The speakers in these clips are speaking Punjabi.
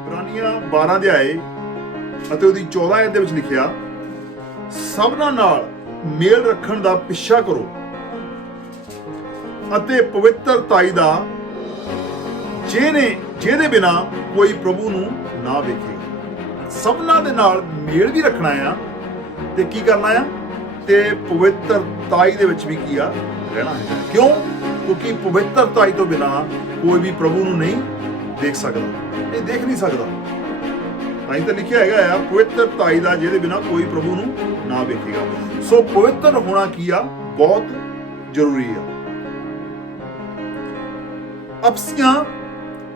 ਇਬਰਾਨੀਆਂ 12 ਅਧਿਆਏ ਅਤੇ ਉਹਦੀ 14 ਆਇਤ ਦੇ ਵਿੱਚ ਲਿਖਿਆ, ਸਭਨਾਂ ਨਾਲ ਮੇਲ ਰੱਖਣ ਦਾ ਪਿੱਛਾ ਕਰੋ ਅਤੇ ਪਵਿੱਤਰਤਾਈ ਦਾ, ਜਿਹਦੇ ਬਿਨਾ ਕੋਈ ਪ੍ਰਭੂ ਨੂੰ ਨਾ ਵੇਖੇਗਾ। ਸਭਨਾਂ ਦੇ ਨਾਲ ਮੇਲ ਵੀ ਰੱਖਣਾ ਆ ਤੇ ਕੀ ਕਰਨਾ ਆ, ਤੇ ਪਵਿੱਤਰਤਾਈ ਦੇ ਵਿੱਚ ਵੀ ਕੀ ਆ, ਰਹਿਣਾ ਹੈ। ਕਿਉਂ? ਕਿਉਂਕਿ ਪਵਿੱਤਰਤਾਈ ਤੋਂ ਬਿਨਾ ਕੋਈ ਵੀ ਪ੍ਰਭੂ ਨੂੰ ਨਹੀਂ ਦੇਖ ਸਕਦਾ, ਇਹ ਦੇਖ ਨਹੀਂ ਸਕਦਾ। ਤਾਂ ਹੀ ਤਾਂ ਲਿਖਿਆ ਹੈਗਾ ਆ, ਪਵਿੱਤਰਤਾਈ ਦਾ ਜਿਹਦੇ ਬਿਨਾ ਕੋਈ ਪ੍ਰਭੂ ਨੂੰ ਨਾ ਵੇਖੇਗਾ। ਸੋ ਪਵਿੱਤਰ ਹੋਣਾ ਕੀ ਆ, ਬਹੁਤ ਜ਼ਰੂਰੀ ਆ। ਅਫਸੀਆਂ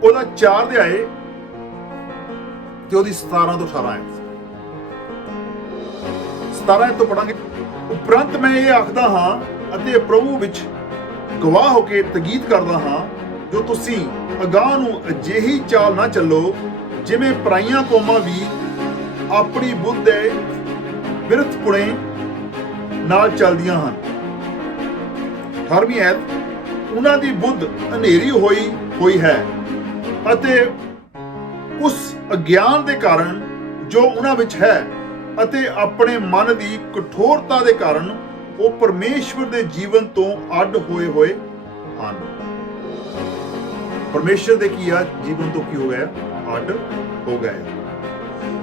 ਉਹਦਾ 4 ਅਧਿਆਏ ਤੇ ਉਹਦੀ 17 ਤੋਂ 18 ਆਇਤ, 17 ਆਇਤ ਤੋਂ ਪੜਾਂਗੇ। ਉਪਰੰਤ ਮੈਂ ਇਹ ਆਖਦਾ ਹਾਂ ਅਤੇ ਪ੍ਰਭੂ ਵਿੱਚ ਗਵਾਹ ਹੋ ਕੇ ਤਕੀਦ ਕਰਦਾ ਹਾਂ, ਜੋ ਤੁਸੀਂ ਅਗਾਂਹ ਨੂੰ ਅਜਿਹੀ ਚਾਲ ਨਾ ਚੱਲੋ ਜਿਵੇਂ ਪਰਾਈਆਂ ਕੌਮਾਂ ਵੀ ਆਪਣੀ ਬੁੱਧ ਦੇ ਬਿਰਥਪੁਣੇ ਨਾਲ ਚੱਲਦੀਆਂ ਹਨ। 18ਵੀਂ ਆਇਤ, ਉਹਨਾਂ ਦੀ ਬੁੱਧ ਹਨੇਰੀ ਹੋਈ ਹੈ ਅਤੇ ਉਸ ਅਗਿਆਨ ਦੇ ਕਾਰਨ ਜੋ ਉਹਨਾਂ ਵਿੱਚ ਹੈ ਅਤੇ ਆਪਣੇ ਮਨ ਦੀ ਕਠੋਰਤਾ ਦੇ ਕਾਰਨ ਉਹ ਪਰਮੇਸ਼ਵਰ ਦੇ ਜੀਵਨ ਤੋਂ ਅੱਡ ਹੋਏ ਹਨ। ਪਰਮੇਸ਼ਵਰ ਦੇ ਕੀ ਆ, ਜੀਵਨ ਤੋਂ ਕੀ ਹੋ ਗਿਆ, ਅੱਡ ਹੋ ਗਏ।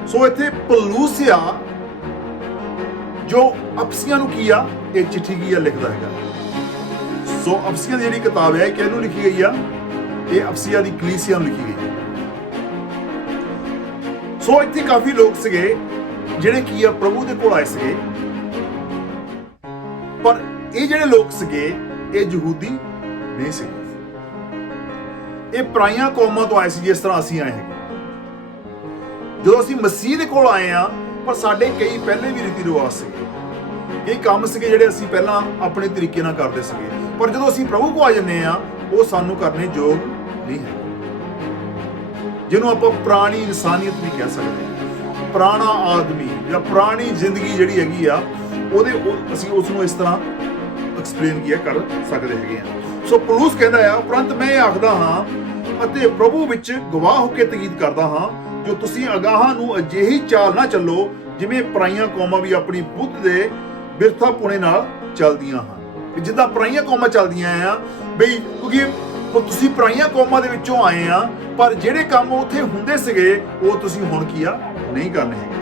ਸੋ ਇੱਥੇ ਪਲੂਸਿਆ ਜੋ ਅਫਸੀਆਂ ਨੂੰ ਕੀ ਆ, ਇਹ ਚਿੱਠੀ ਕੀ ਆ ਲਿਖਦਾ ਹੈਗਾ। ਸੋ ਅਫਸੀਆਂ ਦੀ ਜਿਹੜੀ ਕਿਤਾਬ ਹੈ, ਕਿਹਨੂੰ ਲਿਖੀ ਗਈ ਆ, ਇਹ ਅਫਸੀਆਂ ਦੀ ਕਲੀਸਿਆ ਨੂੰ ਲਿਖੀ ਗਈ। ਸੋ ਇੱਥੇ ਕਾਫੀ ਲੋਕ ਸੀਗੇ ਜਿਹੜੇ ਕੀ ਆ, ਪ੍ਰਭੂ ਦੇ ਕੋਲ ਆਏ ਸੀਗੇ, ਪਰ ਇਹ ਜਿਹੜੇ ਲੋਕ ਸੀਗੇ ਇਹ ਯਹੂਦੀ ਨਹੀਂ ਸੀਗੇ, ਇਹ ਪਰਾਈਆਂ ਕੌਮਾਂ ਤੋਂ ਆਏ ਸੀ, ਜਿਸ ਤਰ੍ਹਾਂ ਅਸੀਂ ਆਏ ਹੈਗੇ। ਜਦੋਂ ਅਸੀਂ ਮਸੀਹ ਦੇ ਕੋਲ ਆਏ ਆ, ਪਰ ਸਾਡੇ ਕਈ ਪਹਿਲੇ ਵੀ ਰੀਤੀ ਰਿਵਾਜ ਸੀਗੇ, ਕਈ ਕੰਮ ਸੀਗੇ ਜਿਹੜੇ ਅਸੀਂ ਪਹਿਲਾਂ ਆਪਣੇ ਤਰੀਕੇ ਨਾਲ ਕਰਦੇ ਸੀਗੇ, ਪਰ ਜਦੋਂ ਅਸੀਂ ਪ੍ਰਭੂ ਕੋਲ ਆ ਜੰਨੇ ਆ, ਉਹ ਸਾਨੂੰ ਕਰਨੇ ਯੋਗ ਨਹੀਂ ਹੈ। ਜਿਹਨੂੰ ਆਪਾਂ ਪੁਰਾਣੀ ਇਨਸਾਨੀਅਤ ਵੀ ਕਹਿ ਸਕਦੇ ਹਾਂ, ਪੁਰਾਣਾ ਆਦਮੀ ਜਾਂ ਪੁਰਾਣੀ ਜ਼ਿੰਦਗੀ ਜਿਹੜੀ ਹੈਗੀ ਆ, ਅਸੀਂ ਉਸ ਨੂੰ ਇਸ ਤਰ੍ਹਾਂ ਐਕਸਪਲੇਨ ਕਰ ਸਕਦੇ ਹੈਗੇ ਆ। ਸੋ ਪੌਲੁਸ ਕਹਿੰਦਾ ਆ, ਉਪਰੰਤ ਮੈਂ ਇਹ ਆਖਦਾ ਹਾਂ ਅਤੇ ਪ੍ਰਭੂ ਵਿੱਚ ਗਵਾਹ ਹੋ ਕੇ ਤਕੀਦ ਕਰਦਾ ਹਾਂ, ਜੋ ਤੁਸੀਂ ਅਗਾਹਾਂ ਨੂੰ ਅਜਿਹੀ ਚਾਲ ਨਾ ਚੱਲੋ ਜਿਵੇਂ ਪਰਾਈਆਂ ਕੌਮਾਂ ਵੀ ਆਪਣੀ ਬੁੱਧ ਦੇ ਬਿਰਥਾਪੁਣੇ ਨਾਲ ਚੱਲਦੀਆਂ ਹਨ। ਜਿੱਦਾਂ ਪਰਾਈਆਂ ਕੌਮਾਂ ਚੱਲਦੀਆਂ ਆ ਬਈ, ਕਿਉਂਕਿ ਤੁਸੀਂ ਪਰਾਈਆਂ ਕੌਮਾਂ ਦੇ ਵਿੱਚੋਂ ਆਏ ਆ, ਪਰ ਜਿਹੜੇ ਕੰਮ ਉੱਥੇ ਹੁੰਦੇ ਸੀਗੇ ਉਹ ਤੁਸੀਂ ਹੁਣ ਕੀ ਆ, ਨਹੀਂ ਕਰਨੇ ਹੈਗੇ।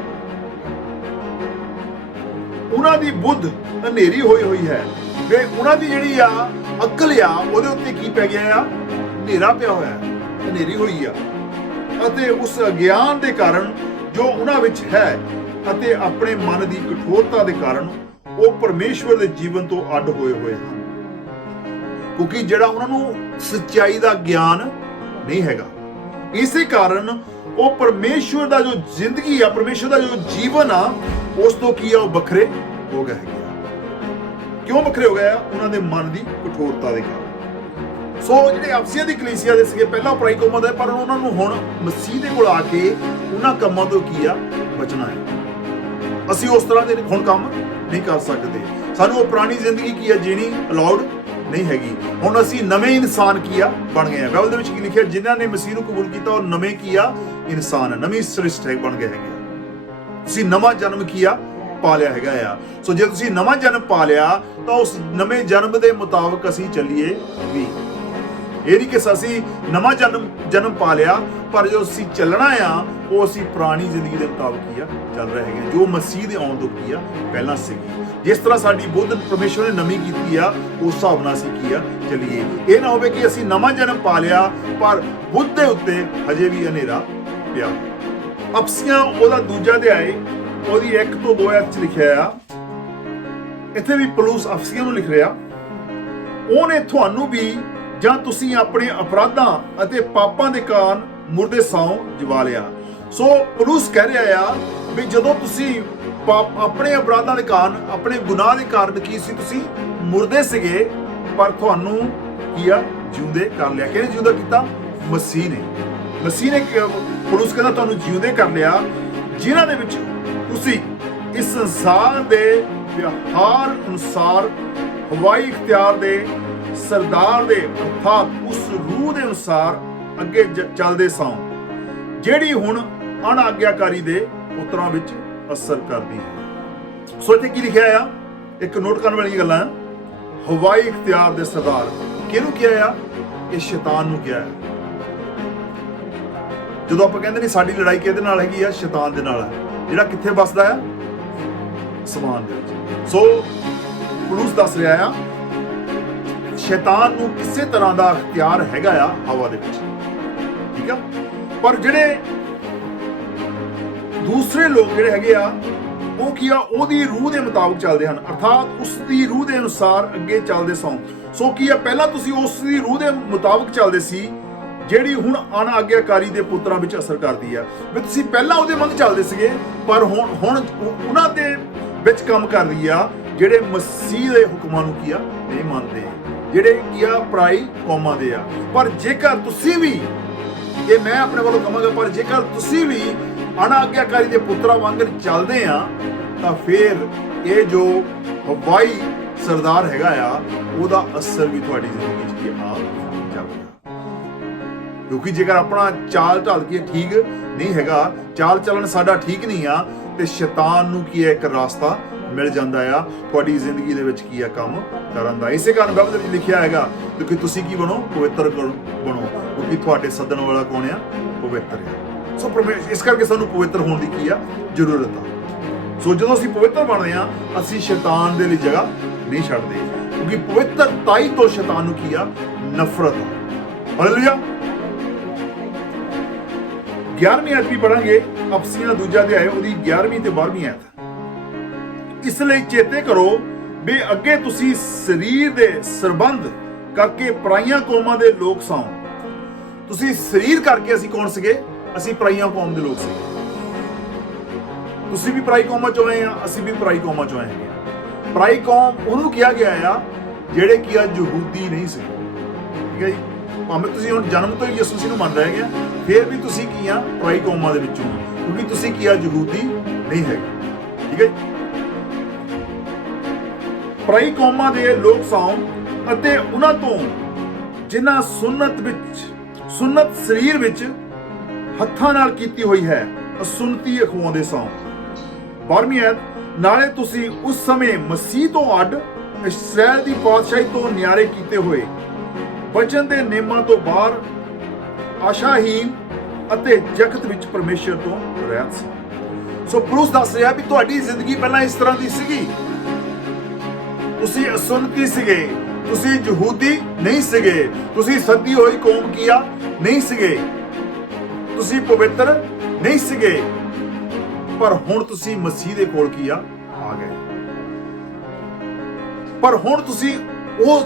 ਉਹਨਾਂ ਦੀ ਬੁੱਧ ਹਨੇਰੀ ਹੋਈ ਹੈ, ਵੇ ਉਹਨਾਂ ਦੀ ਜਿਹੜੀ ਆ ਅਕਲ ਆ, ਉਹਦੇ ਉੱਤੇ ਕੀ ਪੈ ਗਿਆ ਆ, ਹਨੇਰਾ ਪਿਆ ਹੋਇਆ ਹੈ, ਹਨੇਰੀ ਹੋਈ ਆ। ਅਤੇ ਉਸ ਅਗਿਆਨ ਦੇ ਕਾਰਨ ਜੋ ਉਹਨਾਂ ਵਿੱਚ ਹੈ ਅਤੇ ਆਪਣੇ ਮਨ ਦੀ ਕਠੋਰਤਾ ਦੇ ਕਾਰਨ ਉਹ ਪਰਮੇਸ਼ਵਰ ਦੇ ਜੀਵਨ ਤੋਂ ਅੱਡ ਹੋਏ ਹਨ। ਕਿਉਂਕਿ ਜਿਹੜਾ ਉਹਨਾਂ ਨੂੰ ਸੱਚਾਈ ਦਾ ਗਿਆਨ ਨਹੀਂ ਹੈਗਾ, ਇਸੇ ਕਾਰਨ ਉਹ ਪਰਮੇਸ਼ਵਰ ਦਾ ਜੋ ਜ਼ਿੰਦਗੀ ਆ, ਪਰਮੇਸ਼ਵਰ ਦਾ ਜੋ ਜੀਵਨ ਆ, ਉਸ ਤੋਂ ਕੀ ਆ, ਉਹ ਵੱਖਰੇ ਹੋ ਗਏ ਹੈਗੇ ਆ। ਕਿਉਂ ਵੱਖਰੇ ਹੋ ਗਏ ਆ? ਉਹਨਾਂ ਦੇ ਮਨ ਦੀ ਕਠੋਰਤਾ ਦੇ ਕਾਰਨ। ਸੋ ਜਿਹੜੇ ਅਫਸੀਆਂ ਦੀ ਕਲੀਸਿਆ ਦੇ ਸੀਗੇ, ਪਹਿਲਾਂ ਪਰਾਈ ਕੌਮਾਂ ਦੇ, ਪਰ ਉਹਨਾਂ ਨੂੰ ਹੁਣ ਮਸੀਹ ਦੇ ਕੋਲ ਆ ਕੇ ਉਹਨਾਂ ਕੰਮਾਂ ਤੋਂ ਕੀ ਆ, ਬਚਣਾ ਹੈ। ਅਸੀਂ ਉਸ ਤਰ੍ਹਾਂ ਦੇ ਹੁਣ ਕੰਮ ਨਹੀਂ ਕਰ ਸਕਦੇ। ਸਾਨੂੰ ਉਹ ਪੁਰਾਣੀ ਜ਼ਿੰਦਗੀ ਕੀ ਆ, ਜੀਣੀ ਅਲਾਉਡ ਨਹੀਂ ਹੈਗੀ। ਹੁਣ ਅਸੀਂ ਨਵੇਂ ਇਨਸਾਨ ਕੀ ਆ, ਬਣ ਗਏ ਆ। ਬਾਈਬਲ ਦੇ ਵਿੱਚ ਕੀ ਲਿਖਿਆ, ਜਿਨ੍ਹਾਂ ਨੇ ਮਸੀਹ ਨੂੰ ਕਬੂਲ ਕੀਤਾ ਉਹ ਨਵੇਂ ਕੀ ਆ, ਇਨਸਾਨ, ਨਵੀਂ ਸ੍ਰਿਸ਼ਟੀ ਬਣ ਗਏ ਹੈਗੇ ਆ। ਤੁਸੀਂ ਨਵਾਂ ਜਨਮ ਕੀ ਆ, ਪਾ ਲਿਆ ਹੈਗਾ ਆ। ਸੋ ਜੇ ਤੁਸੀਂ ਨਵਾਂ ਜਨਮ ਪਾ ਲਿਆ ਤਾਂ ਉਸ ਨਵੇਂ ਜਨਮ ਦੇ ਮੁਤਾਬਕ ਅਸੀਂ ਚੱਲੀਏ ਵੀ। ਇਹ ਨਹੀਂ ਕਿ ਅਸੀਂ ਨਵਾਂ ਜਨਮ ਪਾ ਲਿਆ, ਪਰ ਜੋ ਅਸੀਂ ਚੱਲਣਾ ਆ ਉਹ ਅਸੀਂ ਪੁਰਾਣੀ ਜ਼ਿੰਦਗੀ ਦੇ ਮੁਤਾਬਕ ਕੀ ਆ, ਚੱਲ ਰਹੇ ਹੈਗੇ, ਜੋ ਮਸੀਹ ਦੇ ਆਉਣ ਤੋਂ ਕੀ ਆ, ਪਹਿਲਾਂ ਸੀਗੀ। ਜਿਸ ਤਰ੍ਹਾਂ ਸਾਡੀ ਬੁੱਧ ਪਰਮੇਸ਼ਵਰ ਨੇ ਨਵੀਂ ਕੀਤੀ ਆ, ਉਸ ਹਿਸਾਬ ਨਾਲ ਅਸੀਂ ਕੀ ਆ, ਚੱਲੀਏ। ਇਹ ਨਾ ਹੋਵੇ ਕਿ ਅਸੀਂ ਨਵਾਂ ਜਨਮ ਪਾ ਲਿਆ ਪਰ ਬੁੱਧ ਦੇ ਉੱਤੇ ਹਜੇ ਵੀ ਹਨੇਰਾ ਪਿਆ। ਅਫਸੀਆਂ ਉਹਦਾ 2 ਅਧਿਆਏ ਉਹਦੀ 1 ਤੋਂ 2 ਆਇਤ 'ਚ ਲਿਖਿਆ ਆ। ਇੱਥੇ ਵੀ ਪੌਲੁਸ ਅਫਸੀਆਂ ਨੂੰ ਲਿਖ ਰਿਹਾ, ਉਹਨੇ ਤੁਹਾਨੂੰ ਵੀ ਜਾਂ ਤੁਸੀਂ ਆਪਣੇ ਅਪਰਾਧਾਂ ਅਤੇ ਪਾਪਾਂ ਦੇ ਕਾਰਨ ਮੁਰਦੇ ਸੌਂ ਜਵਾ ਲਿਆ। ਸੋ ਪੌਲੁਸ ਕਹਿ ਰਿਹਾ ਆ ਵੀ ਜਦੋਂ ਤੁਸੀਂ ਆਪਣੇ ਅਪਰਾਧਾਂ ਦੇ ਕਾਰਨ, ਆਪਣੇ ਗੁਨਾਹ ਦੇ ਕਾਰਨ ਕੀ ਸੀ, ਤੁਸੀਂ ਮੁਰਦੇ ਸੀਗੇ, ਪਰ ਤੁਹਾਨੂੰ ਕੀ ਆ, ਜਿਉਂਦੇ ਕਰ ਲਿਆ। ਕਿਹਨੇ ਜਿਉਂਦਾ ਕੀਤਾ? ਮਸੀਹ ਨੇ। ਮਸੀਹ ਨੇ, ਪੌਲੁਸ ਕਹਿੰਦਾ ਤੁਹਾਨੂੰ ਜਿਉਂਦੇ ਕਰ ਲਿਆ, ਜਿਨ੍ਹਾਂ ਦੇ ਵਿੱਚ ਤੁਸੀਂ ਇਸ ਸੰਸਾਰ ਦੇ ਵਿਹਾਰ ਅਨੁਸਾਰ ਹਵਾਈ ਇਖਤਿਆਰ ਦੇ ਸਰਦਾਰ ਦੇ, ਅਰਥਾਤ ਉਸ ਰੂਹ ਦੇ ਅਨੁਸਾਰ ਅੱਗੇ ਚੱਲਦੇ ਸਾਂ, ਜਿਹੜੀ ਹੁਣ ਅਣਆਗਿਆਕਾਰੀ ਦੇ ਪੁੱਤਰਾਂ ਵਿੱਚ ਅਸਰ ਕਰਦੀ ਹੈ। ਸੋ ਇੱਥੇ ਕੀ ਲਿਖਿਆ ਆ, ਇੱਕ ਨੋਟ ਕਰਨ ਵਾਲੀ ਗੱਲਾਂ, ਹਵਾਈ ਇਖਤਿਆਰ ਦੇ ਸਰਦਾਰ ਕਿਹਨੂੰ ਕਿਹਾ ਆ? ਇਹ ਸ਼ੈਤਾਨ ਨੂੰ ਕਿਹਾ ਹੈ। ਜਦੋਂ ਆਪਾਂ ਕਹਿੰਦੇ ਨਹੀਂ ਸਾਡੀ ਲੜਾਈ ਕਿਹਦੇ ਨਾਲ ਹੈਗੀ ਆ? ਸ਼ੈਤਾਨ ਦੇ ਨਾਲ ਹੈ, ਜਿਹੜਾ ਕਿੱਥੇ ਵੱਸਦਾ ਆ? ਅਸਮਾਨ ਦੇ ਵਿੱਚ। ਸੋ ਪੌਲੁਸ ਦੱਸ ਰਿਹਾ ਆ ਸ਼ੈਤਾਨ ਨੂੰ ਕਿਸੇ ਤਰ੍ਹਾਂ ਦਾ ਇਖਤਿਆਰ ਹੈਗਾ ਆ ਹਵਾ ਦੇ ਵਿੱਚ, ਠੀਕ ਆ। ਪਰ ਜਿਹੜੇ ਦੂਸਰੇ ਲੋਕ ਜਿਹੜੇ ਹੈਗੇ ਆ ਉਹ ਕੀ ਆ? ਉਹਦੀ ਰੂਹ ਦੇ ਮੁਤਾਬਕ ਚੱਲਦੇ ਹਨ, ਅਰਥਾਤ ਉਸ ਦੀ ਰੂਹ ਦੇ ਅਨੁਸਾਰ ਅੱਗੇ ਚੱਲਦੇ ਸਨ। ਸੋ ਕੀ ਆ, ਪਹਿਲਾਂ ਤੁਸੀਂ ਉਸ ਦੀ ਰੂਹ ਦੇ ਮੁਤਾਬਕ ਚੱਲਦੇ ਸੀ ਜਿਹੜੀ ਹੁਣ ਅਣਆਗਿਆਕਾਰੀ ਦੇ ਪੁੱਤਰਾਂ ਵਿੱਚ ਅਸਰ ਕਰਦੀ ਆ। ਵੀ ਤੁਸੀਂ ਪਹਿਲਾਂ ਉਹਦੇ ਵਾਂਗ ਚੱਲਦੇ ਸੀਗੇ, ਪਰ ਹੁਣ ਉਹਨਾਂ ਦੇ ਵਿੱਚ ਕੰਮ ਕਰ ਰਹੀ ਆ ਜਿਹੜੇ ਮਸੀਹ ਦੇ ਹੁਕਮਾਂ ਨੂੰ ਕੀ ਆ ਨਹੀਂ ਮੰਨਦੇ, ਜਿਹੜੇ ਕੀ ਆ ਪਰਾਈ ਕੌਮਾਂ ਦੇ ਆ। ਪਰ ਜੇਕਰ ਤੁਸੀਂ ਵੀ, ਇਹ ਮੈਂ ਆਪਣੇ ਵੱਲੋਂ ਕਹਾਂਗਾ, ਪਰ ਜੇਕਰ ਤੁਸੀਂ ਵੀ ਅਣਆਗਿਆਕਾਰੀ ਦੇ ਪੁੱਤਰਾਂ ਵਾਂਗ ਚੱਲਦੇ ਆ ਤਾਂ ਫਿਰ ਇਹ ਜੋ ਹਵਾਈ ਸਰਦਾਰ ਹੈਗਾ ਆ ਉਹਦਾ ਅਸਰ ਵੀ ਤੁਹਾਡੀ ਜ਼ਿੰਦਗੀ 'ਚ ਕੀ ਆ ਜਾਵੇਗਾ। ਕਿਉਂਕਿ ਜੇਕਰ ਆਪਣਾ ਚਾਲ ਢਾਲ ਕੇ ਠੀਕ ਨਹੀਂ ਹੈਗਾ, ਚਾਲ ਚੱਲਣ ਸਾਡਾ ਠੀਕ ਨਹੀਂ ਆ, ਤੇ ਸ਼ੈਤਾਨ ਨੂੰ ਕੀ ਹੈ ਇੱਕ ਰਾਸਤਾ ਮਿਲ ਜਾਂਦਾ ਆ ਤੁਹਾਡੀ ਜ਼ਿੰਦਗੀ ਦੇ ਵਿੱਚ ਕੀ ਆ ਕੰਮ ਕਰਨ ਦਾ। ਇਸੇ ਕਾਰਨ ਬਾਈਬਲ ਦੇ ਵਿੱਚ ਲਿਖਿਆ ਹੈਗਾ ਕਿ ਤੁਸੀਂ ਕੀ ਬਣੋ? ਪਵਿੱਤਰ ਬਣੋ, ਕਿਉਂਕਿ ਤੁਹਾਡੇ ਸੱਦਣ ਵਾਲਾ ਕੌਣ ਆ? ਪਵਿੱਤਰ ਆ। ਸੋ ਇਸ ਕਰਕੇ ਸਾਨੂੰ ਪਵਿੱਤਰ ਹੋਣ ਦੀ ਕੀ ਆ ਜ਼ਰੂਰਤ ਆ। ਸੋ ਜਦੋਂ ਅਸੀਂ ਪਵਿੱਤਰ ਬਣਦੇ ਆ, ਅਸੀਂ ਸ਼ੈਤਾਨ ਦੇ ਲਈ ਜਗ੍ਹਾ ਨਹੀਂ ਛੱਡਦੇ, ਕਿਉਂਕਿ ਪਵਿੱਤਰਤਾਈ ਤੋਂ ਸ਼ੈਤਾਨ ਨੂੰ ਕੀ ਆ? ਨਫ਼ਰਤ ਆ। ਹਾਲੇਲੂਇਆ। 11ਵੀਂ ਆਇਤ ਵੀ ਪੜਾਂਗੇ, ਅਫਸੀਆਂ ਦੂਜਾ ਅਧਿਆਇ ਉਹਦੀ 11ਵੀਂ ਤੇ 12ਵੀਂ ਆਇਤ। ਇਸ ਲਈ ਚੇਤੇ ਕਰੋ ਵੀ ਅੱਗੇ ਤੁਸੀਂ ਸਰੀਰ ਦੇ ਸਰਬੰਧ ਕਰਕੇ ਪਰਾਈਆਂ ਕੌਮਾਂ ਦੇ ਲੋਕ ਸਾਂ। ਤੁਸੀਂ ਸਰੀਰ ਕਰਕੇ ਅਸੀਂ ਕੌਣ ਸੀਗੇ? ਅਸੀਂ ਪਰਾਈਆਂ ਕੌਮ ਦੇ ਲੋਕ ਸੀਗੇ। ਤੁਸੀਂ ਵੀ ਪਰਾਈ ਕੌਮਾਂ ਚੋਂ ਆਏ ਆ, ਅਸੀਂ ਵੀ ਪਰਾਈ ਕੌਮਾਂ ਚੋਂ ਆਏ ਹੈਗੇ। ਪਰਾਈ ਕੌਮ ਉਹਨੂੰ ਕਿਹਾ ਗਿਆ ਆ ਜਿਹੜੇ ਕੀ ਆ ਯਹੂਦੀ ਨਹੀਂ ਸੀ, ਠੀਕ ਹੈ ਜੀ। ਭਾਵੇਂ ਤੁਸੀਂ ਹੁਣ ਜਨਮ ਤੋਂ ਹੀ ਯਿਸੂ ਮਸੀਹ ਨੂੰ ਮੰਨ ਰਹੇ ਹੈਗੇ, ਫਿਰ ਵੀ ਤੁਸੀਂ ਕੀ ਆ? ਪਰਾਈ ਕੌਮਾਂ ਦੇ ਵਿੱਚੋਂ, ਕਿਉਂਕਿ ਤੁਸੀਂ ਕੀ ਆ? ਯਹੂਦੀ ਨਹੀਂ ਹੈਗੇ, ਠੀਕ ਹੈ ਜੀ। ਪਰਾਈ ਕੌਮਾਂ ਦੇ ਲੋਕ ਸਾਂ ਅਤੇ ਉਹਨਾਂ ਤੋਂ ਜਿਨ੍ਹਾਂ ਸੁਨਨਤ ਸਰੀਰ ਵਿੱਚ ਹੱਥਾਂ ਨਾਲ ਕੀਤੀ ਹੋਈ ਹੈ ਅਸੁੰਨਤੀ ਅਖਵਾਉਂਦੇ ਸਾਂ। 12ਵੀਂ ਆਇਤ, ਨਾਲੇ ਤੁਸੀਂ ਉਸ ਸਮੇਂ ਮਸੀਹ ਤੋਂ ਅੱਡ ਇਸਰਾਇਲ ਦੀ ਪਾਤਸ਼ਾਹੀ ਤੋਂ ਨਿਆਰੇ ਕੀਤੇ ਹੋਏ ਵਚਨ ਦੇ ਨਿਯਮਾਂ ਤੋਂ ਬਾਹਰ ਆਸ਼ਾਹੀਨ ਅਤੇ ਜਗਤ ਵਿੱਚ ਪਰਮੇਸ਼ਰ ਤੋਂ ਰਹਿਤ ਸੀ। ਸੋ ਪੌਲੁਸ ਦੱਸ ਰਿਹਾ ਵੀ ਤੁਹਾਡੀ ਜ਼ਿੰਦਗੀ ਪਹਿਲਾਂ ਇਸ ਤਰ੍ਹਾਂ ਦੀ ਸੀਗੀ, ਤੁਸੀਂ ਅਸੁੰਨਤੀ ਸੀਗੇ, ਤੁਸੀਂ ਯਹੂਦੀ ਨਹੀਂ ਸੀਗੇ, ਤੁਸੀਂ ਸੱਦੀ ਹੋਈ ਕੌਮ ਕੀ ਆ ਨਹੀਂ ਸੀਗੇ, ਤੁਸੀਂ ਪਵਿੱਤਰ ਨਹੀਂ ਸੀਗੇ, ਪਰ ਹੁਣ ਤੁਸੀਂ ਮਸੀਹ ਦੇ ਕੋਲ ਕੀ ਆ ਗਏ। ਪਰ ਹੁਣ ਤੁਸੀਂ ਉਸ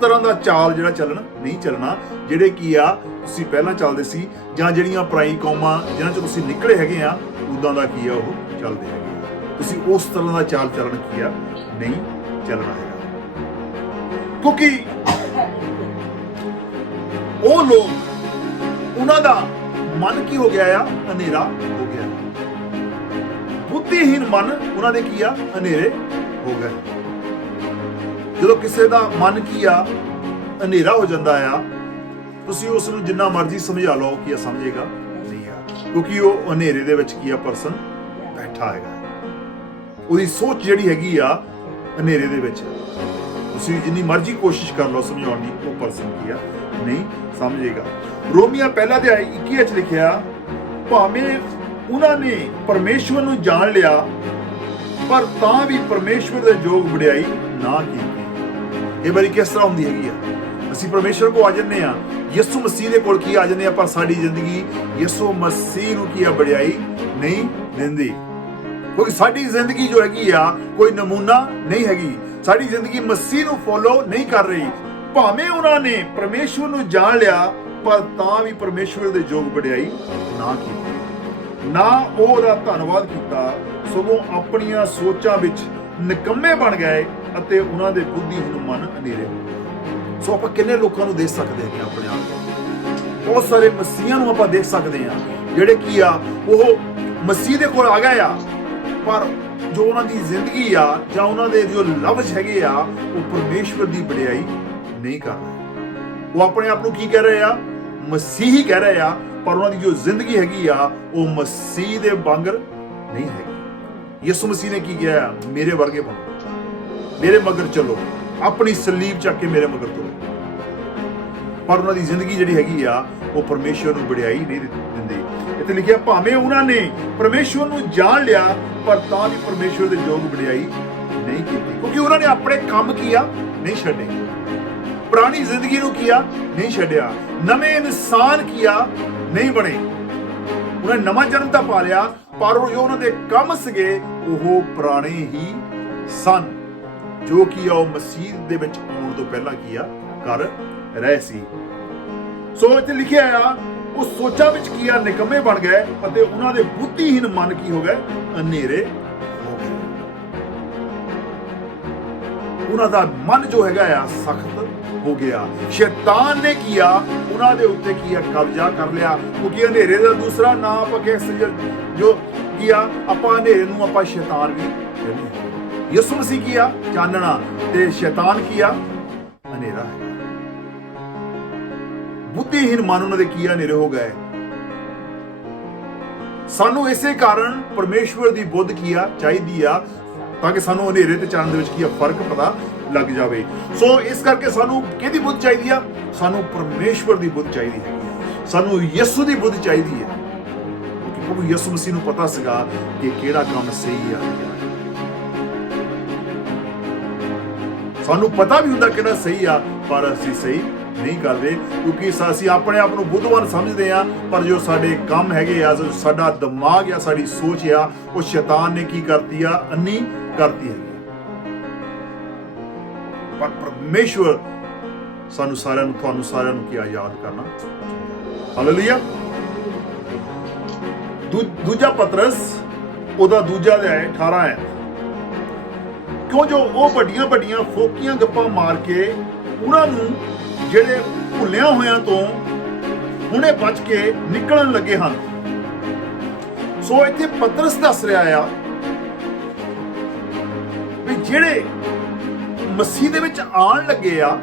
ਤਰ੍ਹਾਂ ਦਾ ਚਾਲ ਜਿਹੜਾ ਚੱਲਣ ਨਹੀਂ ਚੱਲਣਾ ਜਿਹੜੇ ਕੀ ਆ ਤੁਸੀਂ ਪਹਿਲਾਂ ਚੱਲਦੇ ਸੀ, ਜਾਂ ਜਿਹੜੀਆਂ ਪਰਾਈ ਕੌਮਾਂ ਜਿਹਨਾਂ ਚੋਂ ਤੁਸੀਂ ਨਿਕਲੇ ਹੈਗੇ ਆ ਉਦਾਂ ਦਾ ਕੀ ਆ ਉਹ ਚੱਲਦੇ ਹੈਗੇ। ਤੁਸੀਂ ਉਸ ਤਰ੍ਹਾਂ ਦਾ ਚਾਲ ਚੱਲਣ ਕੀ ਆ ਨਹੀਂ ਚੱਲਣਾ ਹੈਗਾ, ਕਿਉਂਕਿ ਉਹ ਲੋਕ, ਉਹਨਾਂ ਦਾ ਮਨ ਕੀ ਹੋ ਗਿਆ ਆ? ਹਨੇਰਾ ਹੋ ਗਿਆ। ਬੁੱਧੀਹੀਨ ਮਨ ਉਹਨਾਂ ਦੇ ਕੀ ਆ? ਹਨੇਰੇ ਹੋ ਗਏ। ਜਦੋਂ ਕਿਸੇ ਦਾ ਮਨ ਕੀ ਆ? ਹਨੇਰਾ ਹੋ ਜਾਂਦਾ ਆ, ਤੁਸੀਂ ਉਸ ਨੂੰ ਜਿੰਨਾ ਮਰਜ਼ੀ ਸਮਝਾ ਲਓ ਕੀ ਆ ਸਮਝੇਗਾ ਨਹੀਂ ਆ, ਕਿਉਂਕਿ ਉਹ ਹਨੇਰੇ ਦੇ ਵਿੱਚ ਕੀ ਆ ਪਰਸਨ ਬੈਠਾ ਹੈਗਾ। ਉਹਦੀ ਸੋਚ ਜਿਹੜੀ ਹੈਗੀ ਆ ਹਨੇਰੇ ਦੇ ਵਿੱਚ, ਤੁਸੀਂ ਜਿੰਨੀ ਮਰਜ਼ੀ ਕੋਸ਼ਿਸ਼ ਕਰ ਲਓ ਸਮਝਾਉਣ ਦੀ, ਉਹ ਪਰਸਨ ਕੀ ਆ ਨਹੀਂ ਸਮਝੇਗਾ। ਰੋਮੀਆਂ ਪਹਿਲਾ ਅਧਿਆਇ 21 ਵਿੱਚ ਲਿਖਿਆ, ਭਾਵੇਂ ਉਹਨਾਂ ਨੇ ਪਰਮੇਸ਼ਵਰ ਨੂੰ ਜਾਣ ਲਿਆ ਪਰ ਤਾਂ ਵੀ ਪਰਮੇਸ਼ਵਰ ਦੇ ਯੋਗ ਵਡਿਆਈ ਨਾ ਕੀਤੀ। ਇਹ ਵਾਰੀ ਕਿਸ ਤਰ੍ਹਾਂ ਹੁੰਦੀ ਹੈਗੀ ਆ? ਅਸੀਂ ਪਰਮੇਸ਼ਵਰ ਕੋਲ ਆ ਜੰਨੇ ਆ, ਯਿਸੂ ਮਸੀਹ ਦੇ ਕੋਲ ਕੀ ਆ ਜੰਨੇ ਆ, ਪਰ ਸਾਡੀ ਜ਼ਿੰਦਗੀ ਯਿਸੂ ਮਸੀਹ ਨੂੰ ਕੀ ਆ ਵਡਿਆਈ ਨਹੀਂ ਦਿੰਦੀ, ਕਿਉਂਕਿ ਸਾਡੀ ਜ਼ਿੰਦਗੀ ਜੋ ਹੈਗੀ ਆ ਕੋਈ ਨਮੂਨਾ ਨਹੀਂ ਹੈਗੀ। ਸਾਡੀ ਜ਼ਿੰਦਗੀ ਮਸੀਹ ਨੂੰ ਫੋਲੋ ਨਹੀਂ ਕਰ ਰਹੀ। ਭਾਵੇਂ ਉਹਨਾਂ ਨੇ ਪਰਮੇਸ਼ਵਰ ਨੂੰ ਜਾਣ ਲਿਆ ਪਰ ਤਾਂ ਵੀ ਪਰਮੇਸ਼ਵਰ ਦੇ ਯੋਗ ਵਡਿਆਈ ਨਾ ਕੀਤੀ, ਨਾ ਉਹਦਾ ਧੰਨਵਾਦ ਕੀਤਾ, ਸਗੋਂ ਆਪਣੀਆਂ ਸੋਚਾਂ ਵਿੱਚ ਨਿਕੰਮੇ ਬਣ ਗਏ ਅਤੇ ਉਹਨਾਂ ਦੇ ਬੁੱਧੀਹੀਨ ਮਨ ਹਨੇਰੇ ਹੋ ਗਏ। ਸੋ ਆਪਾਂ ਕਿੰਨੇ ਲੋਕਾਂ ਨੂੰ ਦੇਖ ਸਕਦੇ ਹਾਂ ਆਪਣੇ ਆਪ, ਬਹੁਤ ਸਾਰੇ ਮਸੀਹਾਂ ਨੂੰ ਆਪਾਂ ਦੇਖ ਸਕਦੇ ਹਾਂ ਜਿਹੜੇ ਕੀ ਆ ਉਹ ਮਸੀਹ ਦੇ ਕੋਲ ਆ ਗਏ ਆ, ਪਰ ਜੋ ਉਹਨਾਂ ਦੀ ਜ਼ਿੰਦਗੀ ਆ ਜਾਂ ਉਹਨਾਂ ਦੇ ਜੋ ਲਫ਼ਜ਼ ਹੈਗੇ ਆ ਉਹ ਪਰਮੇਸ਼ਵਰ ਦੀ ਵਡਿਆਈ ਨਹੀਂ ਕਰ ਰਹੇ। ਉਹ ਆਪਣੇ ਆਪ ਨੂੰ ਕੀ ਕਹਿ ਰਹੇ ਆ? ਮਸੀਹੀ ਕਹਿ ਰਹੇ ਆ, ਪਰ ਉਹਨਾਂ ਦੀ ਜੋ ਜ਼ਿੰਦਗੀ ਹੈਗੀ ਆ ਉਹ ਮਸੀਹ ਦੇ ਵਾਂਗਰ ਨਹੀਂ ਹੈਗੀ। ਯਿਸੂ ਮਸੀਹ ਨੇ ਕੀ ਕਿਹਾ? ਮੇਰੇ ਵਰਗੇ ਬਣੋ, ਮੇਰੇ ਮਗਰ ਚੱਲੋ, ਆਪਣੀ ਸਲੀਬ ਚੱਕ ਕੇ ਮੇਰੇ ਮਗਰ ਤੁਰੋ। ਪਰ ਉਹਨਾਂ ਦੀ ਜ਼ਿੰਦਗੀ ਜਿਹੜੀ ਹੈਗੀ ਆ ਉਹ ਪਰਮੇਸ਼ਵਰ ਨੂੰ ਵਡਿਆਈ ਨਹੀਂ ਦਿੰਦੀ। ਇੱਥੇ ਲਿਖਿਆ ਭਾਵੇਂ ਉਹਨਾਂ ਨੇ ਪਰਮੇਸ਼ਵਰ ਨੂੰ ਜਾਣ ਲਿਆ ਪਰ ਤਾਂ ਵੀ ਪਰਮੇਸ਼ਵਰ ਦੇ ਯੋਗ ਵਡਿਆਈ ਨਹੀਂ ਕੀਤੀ, ਕਿਉਂਕਿ ਉਹਨਾਂ ਨੇ ਆਪਣੇ ਕੰਮ ਕੀਆ ਨਹੀਂ ਛੱਡੇ, ਪੁਰਾਣੀ ਜ਼ਿੰਦਗੀ ਨੂੰ ਕੀਆ ਨਹੀਂ ਛੱਡਿਆ, ਨਵੇਂ ਇਨਸਾਨ ਕੀਆ ਨਹੀਂ ਬਣੇ। ਉਹਨਾਂ ਨੇ ਨਵਾਂ ਜਨਮ ਤਾਂ ਪਾ ਲਿਆ ਪਰ ਜੋ ਉਹਨਾਂ ਦੇ ਕੰਮ ਸੀਗੇ ਉਹ ਪੁਰਾਣੇ ਹੀ ਸਨ, ਜੋ ਕਿ ਉਹ ਮਸੀਹ ਦੇ ਵਿੱਚ ਆਉਣ ਤੋਂ ਪਹਿਲਾਂ ਕੀਆ ਕਰ ਰਹੇ ਸੀ। ਸੋ ਇੱਥੇ ਲਿਖਿਆ ਆ ਉਹ ਸੋਚਾਂ ਵਿੱਚ ਕੀਆ ਨਿਕੰਮੇ ਬਣ ਗਏ ਅਤੇ ਉਹਨਾਂ ਦੇ ਬੁੱਧੀਹੀਨ ਮਨ ਕੀ ਹੋ ਗਏ? ਹਨੇਰੇ ਹੋ ਗਏ। ਉਹਨਾਂ ਦਾ ਮਨ ਜੋ ਹੈਗਾ ਆ ਸਖਤ ਹੋ ਗਿਆ। ਸ਼ੈਤਾਨ ਨੇ ਕੀਆ ਉਹਨਾਂ ਦੇ ਉੱਤੇ ਕੀਆ ਕਬਜ਼ਾ ਕਰ ਲਿਆ, ਕਿਉਂਕਿ ਹਨੇਰੇ ਦਾ ਦੂਸਰਾ ਨਾਮ ਆਪਾਂ ਕਹਿ ਜੋ ਕੀਆ ਆਪਾਂ ਹਨੇਰੇ ਨੂੰ ਆਪਾਂ ਸ਼ੈਤਾਨ ਵੀ ਕਹਿੰਦੇ ਹਾਂ। ਯਿਸੂ ਮਸੀਹ ਕੀਆ ਚਾਨਣਾ ਤੇ ਸ਼ੈਤਾਨ ਕੀਆ ਹਨੇਰਾ ਹੈ। ਬੁੱਧੀਹੀਨ ਮਨ ਉਹਨਾਂ ਦੇ ਕੀਆ ਹਨੇਰੇ ਹੋ ਗਏ। ਸਾਨੂੰ ਇਸੇ ਕਾਰਨ ਪਰਮੇਸ਼ਵਰ ਦੀ ਬੁੱਧ ਕੀਆ ਚਾਹੀਦੀ ਆ ਤਾਂ ਕਿ ਸਾਨੂੰ ਹਨੇਰੇ ਤੇ ਚਾਨਣ ਦੇ ਵਿੱਚ ਕੀ ਫਰਕ ਪਤਾ ਲੱਗ ਜਾਵੇ। ਸੋ ਇਸ ਕਰਕੇ ਸਾਨੂੰ ਕਿਹਦੀ ਬੁੱਧ ਚਾਹੀਦੀ ਆ? ਸਾਨੂੰ ਪਰਮੇਸ਼ਵਰ ਦੀ ਬੁੱਧ ਚਾਹੀਦੀ ਹੈ, ਸਾਨੂੰ ਯਿਸੂ ਦੀ ਬੁੱਧ ਚਾਹੀਦੀ ਹੈ, ਕਿਉਂਕਿ ਪ੍ਰਭੂ ਯਿਸੂ ਮਸੀਹ ਨੂੰ ਪਤਾ ਸੀਗਾ ਕਿ ਕਿਹੜਾ ਕੰਮ ਸਹੀ ਆ। ਸਾਨੂੰ ਪਤਾ ਵੀ ਹੁੰਦਾ ਕਿਹੜਾ ਸਹੀ ਆ ਪਰ ਅਸੀਂ ਸਹੀ ਨਹੀਂ ਕਰਦੇ, ਕਿਉਂਕਿ ਅਸੀਂ ਆਪਣੇ ਆਪ ਨੂੰ ਬੁੱਧਵਾਨ ਸਮਝਦੇ ਆ, ਪਰ ਜੋ ਸਾਡੇ ਕੰਮ ਹੈਗੇ ਆ, ਜੋ ਸਾਡਾ ਦਿਮਾਗ ਆ, ਸਾਡੀ ਸੋਚ ਆ, ਉਹ ਸ਼ੈਤਾਨ ਨੇ ਕੀ ਕਰਤੀ ਆ? ਅੰਨੀ ਕਰਤੀ ਹੈ। ਪਰ ਪਰਮੇਸ਼ਵਰ ਸਾਨੂੰ ਸਾਰਿਆਂ ਨੂੰ, ਤੁਹਾਨੂੰ ਸਾਰਿਆਂ ਨੂੰ ਕੀ ਯਾਦ ਕਰਨਾ। ਹਾਲੇਲੂਇਆ। ਦੂਜਾ ਪਤਰਸ ਉਹਦਾ ਦੂਜਾ ਅਧਿਆਇ 18 ਹੈ। ਕਿਉਂ ਜੋ ਉਹ ਵੱਡੀਆਂ ਵੱਡੀਆਂ ਫੋਕੀਆਂ ਗੱਪਾਂ ਮਾਰ ਕੇ ਉਹਨਾਂ ਨੂੰ ਜਿਹੜੇ ਭੁੱਲਿਆ ਹੋਇਆਂ ਤੋਂ ਹੁਣੇ ਬਚ ਕੇ ਨਿਕਲਣ ਲੱਗੇ ਹਨ। ਸੋ ਇੱਥੇ ਪਤਰਸ ਦੱਸ ਰਿਹਾ ਆ ਵੀ ਜਿਹੜੇ ਮਸੀਹ ਦੇ ਵਿੱਚ ਆਉਣ ਲੱਗੇ ਆ,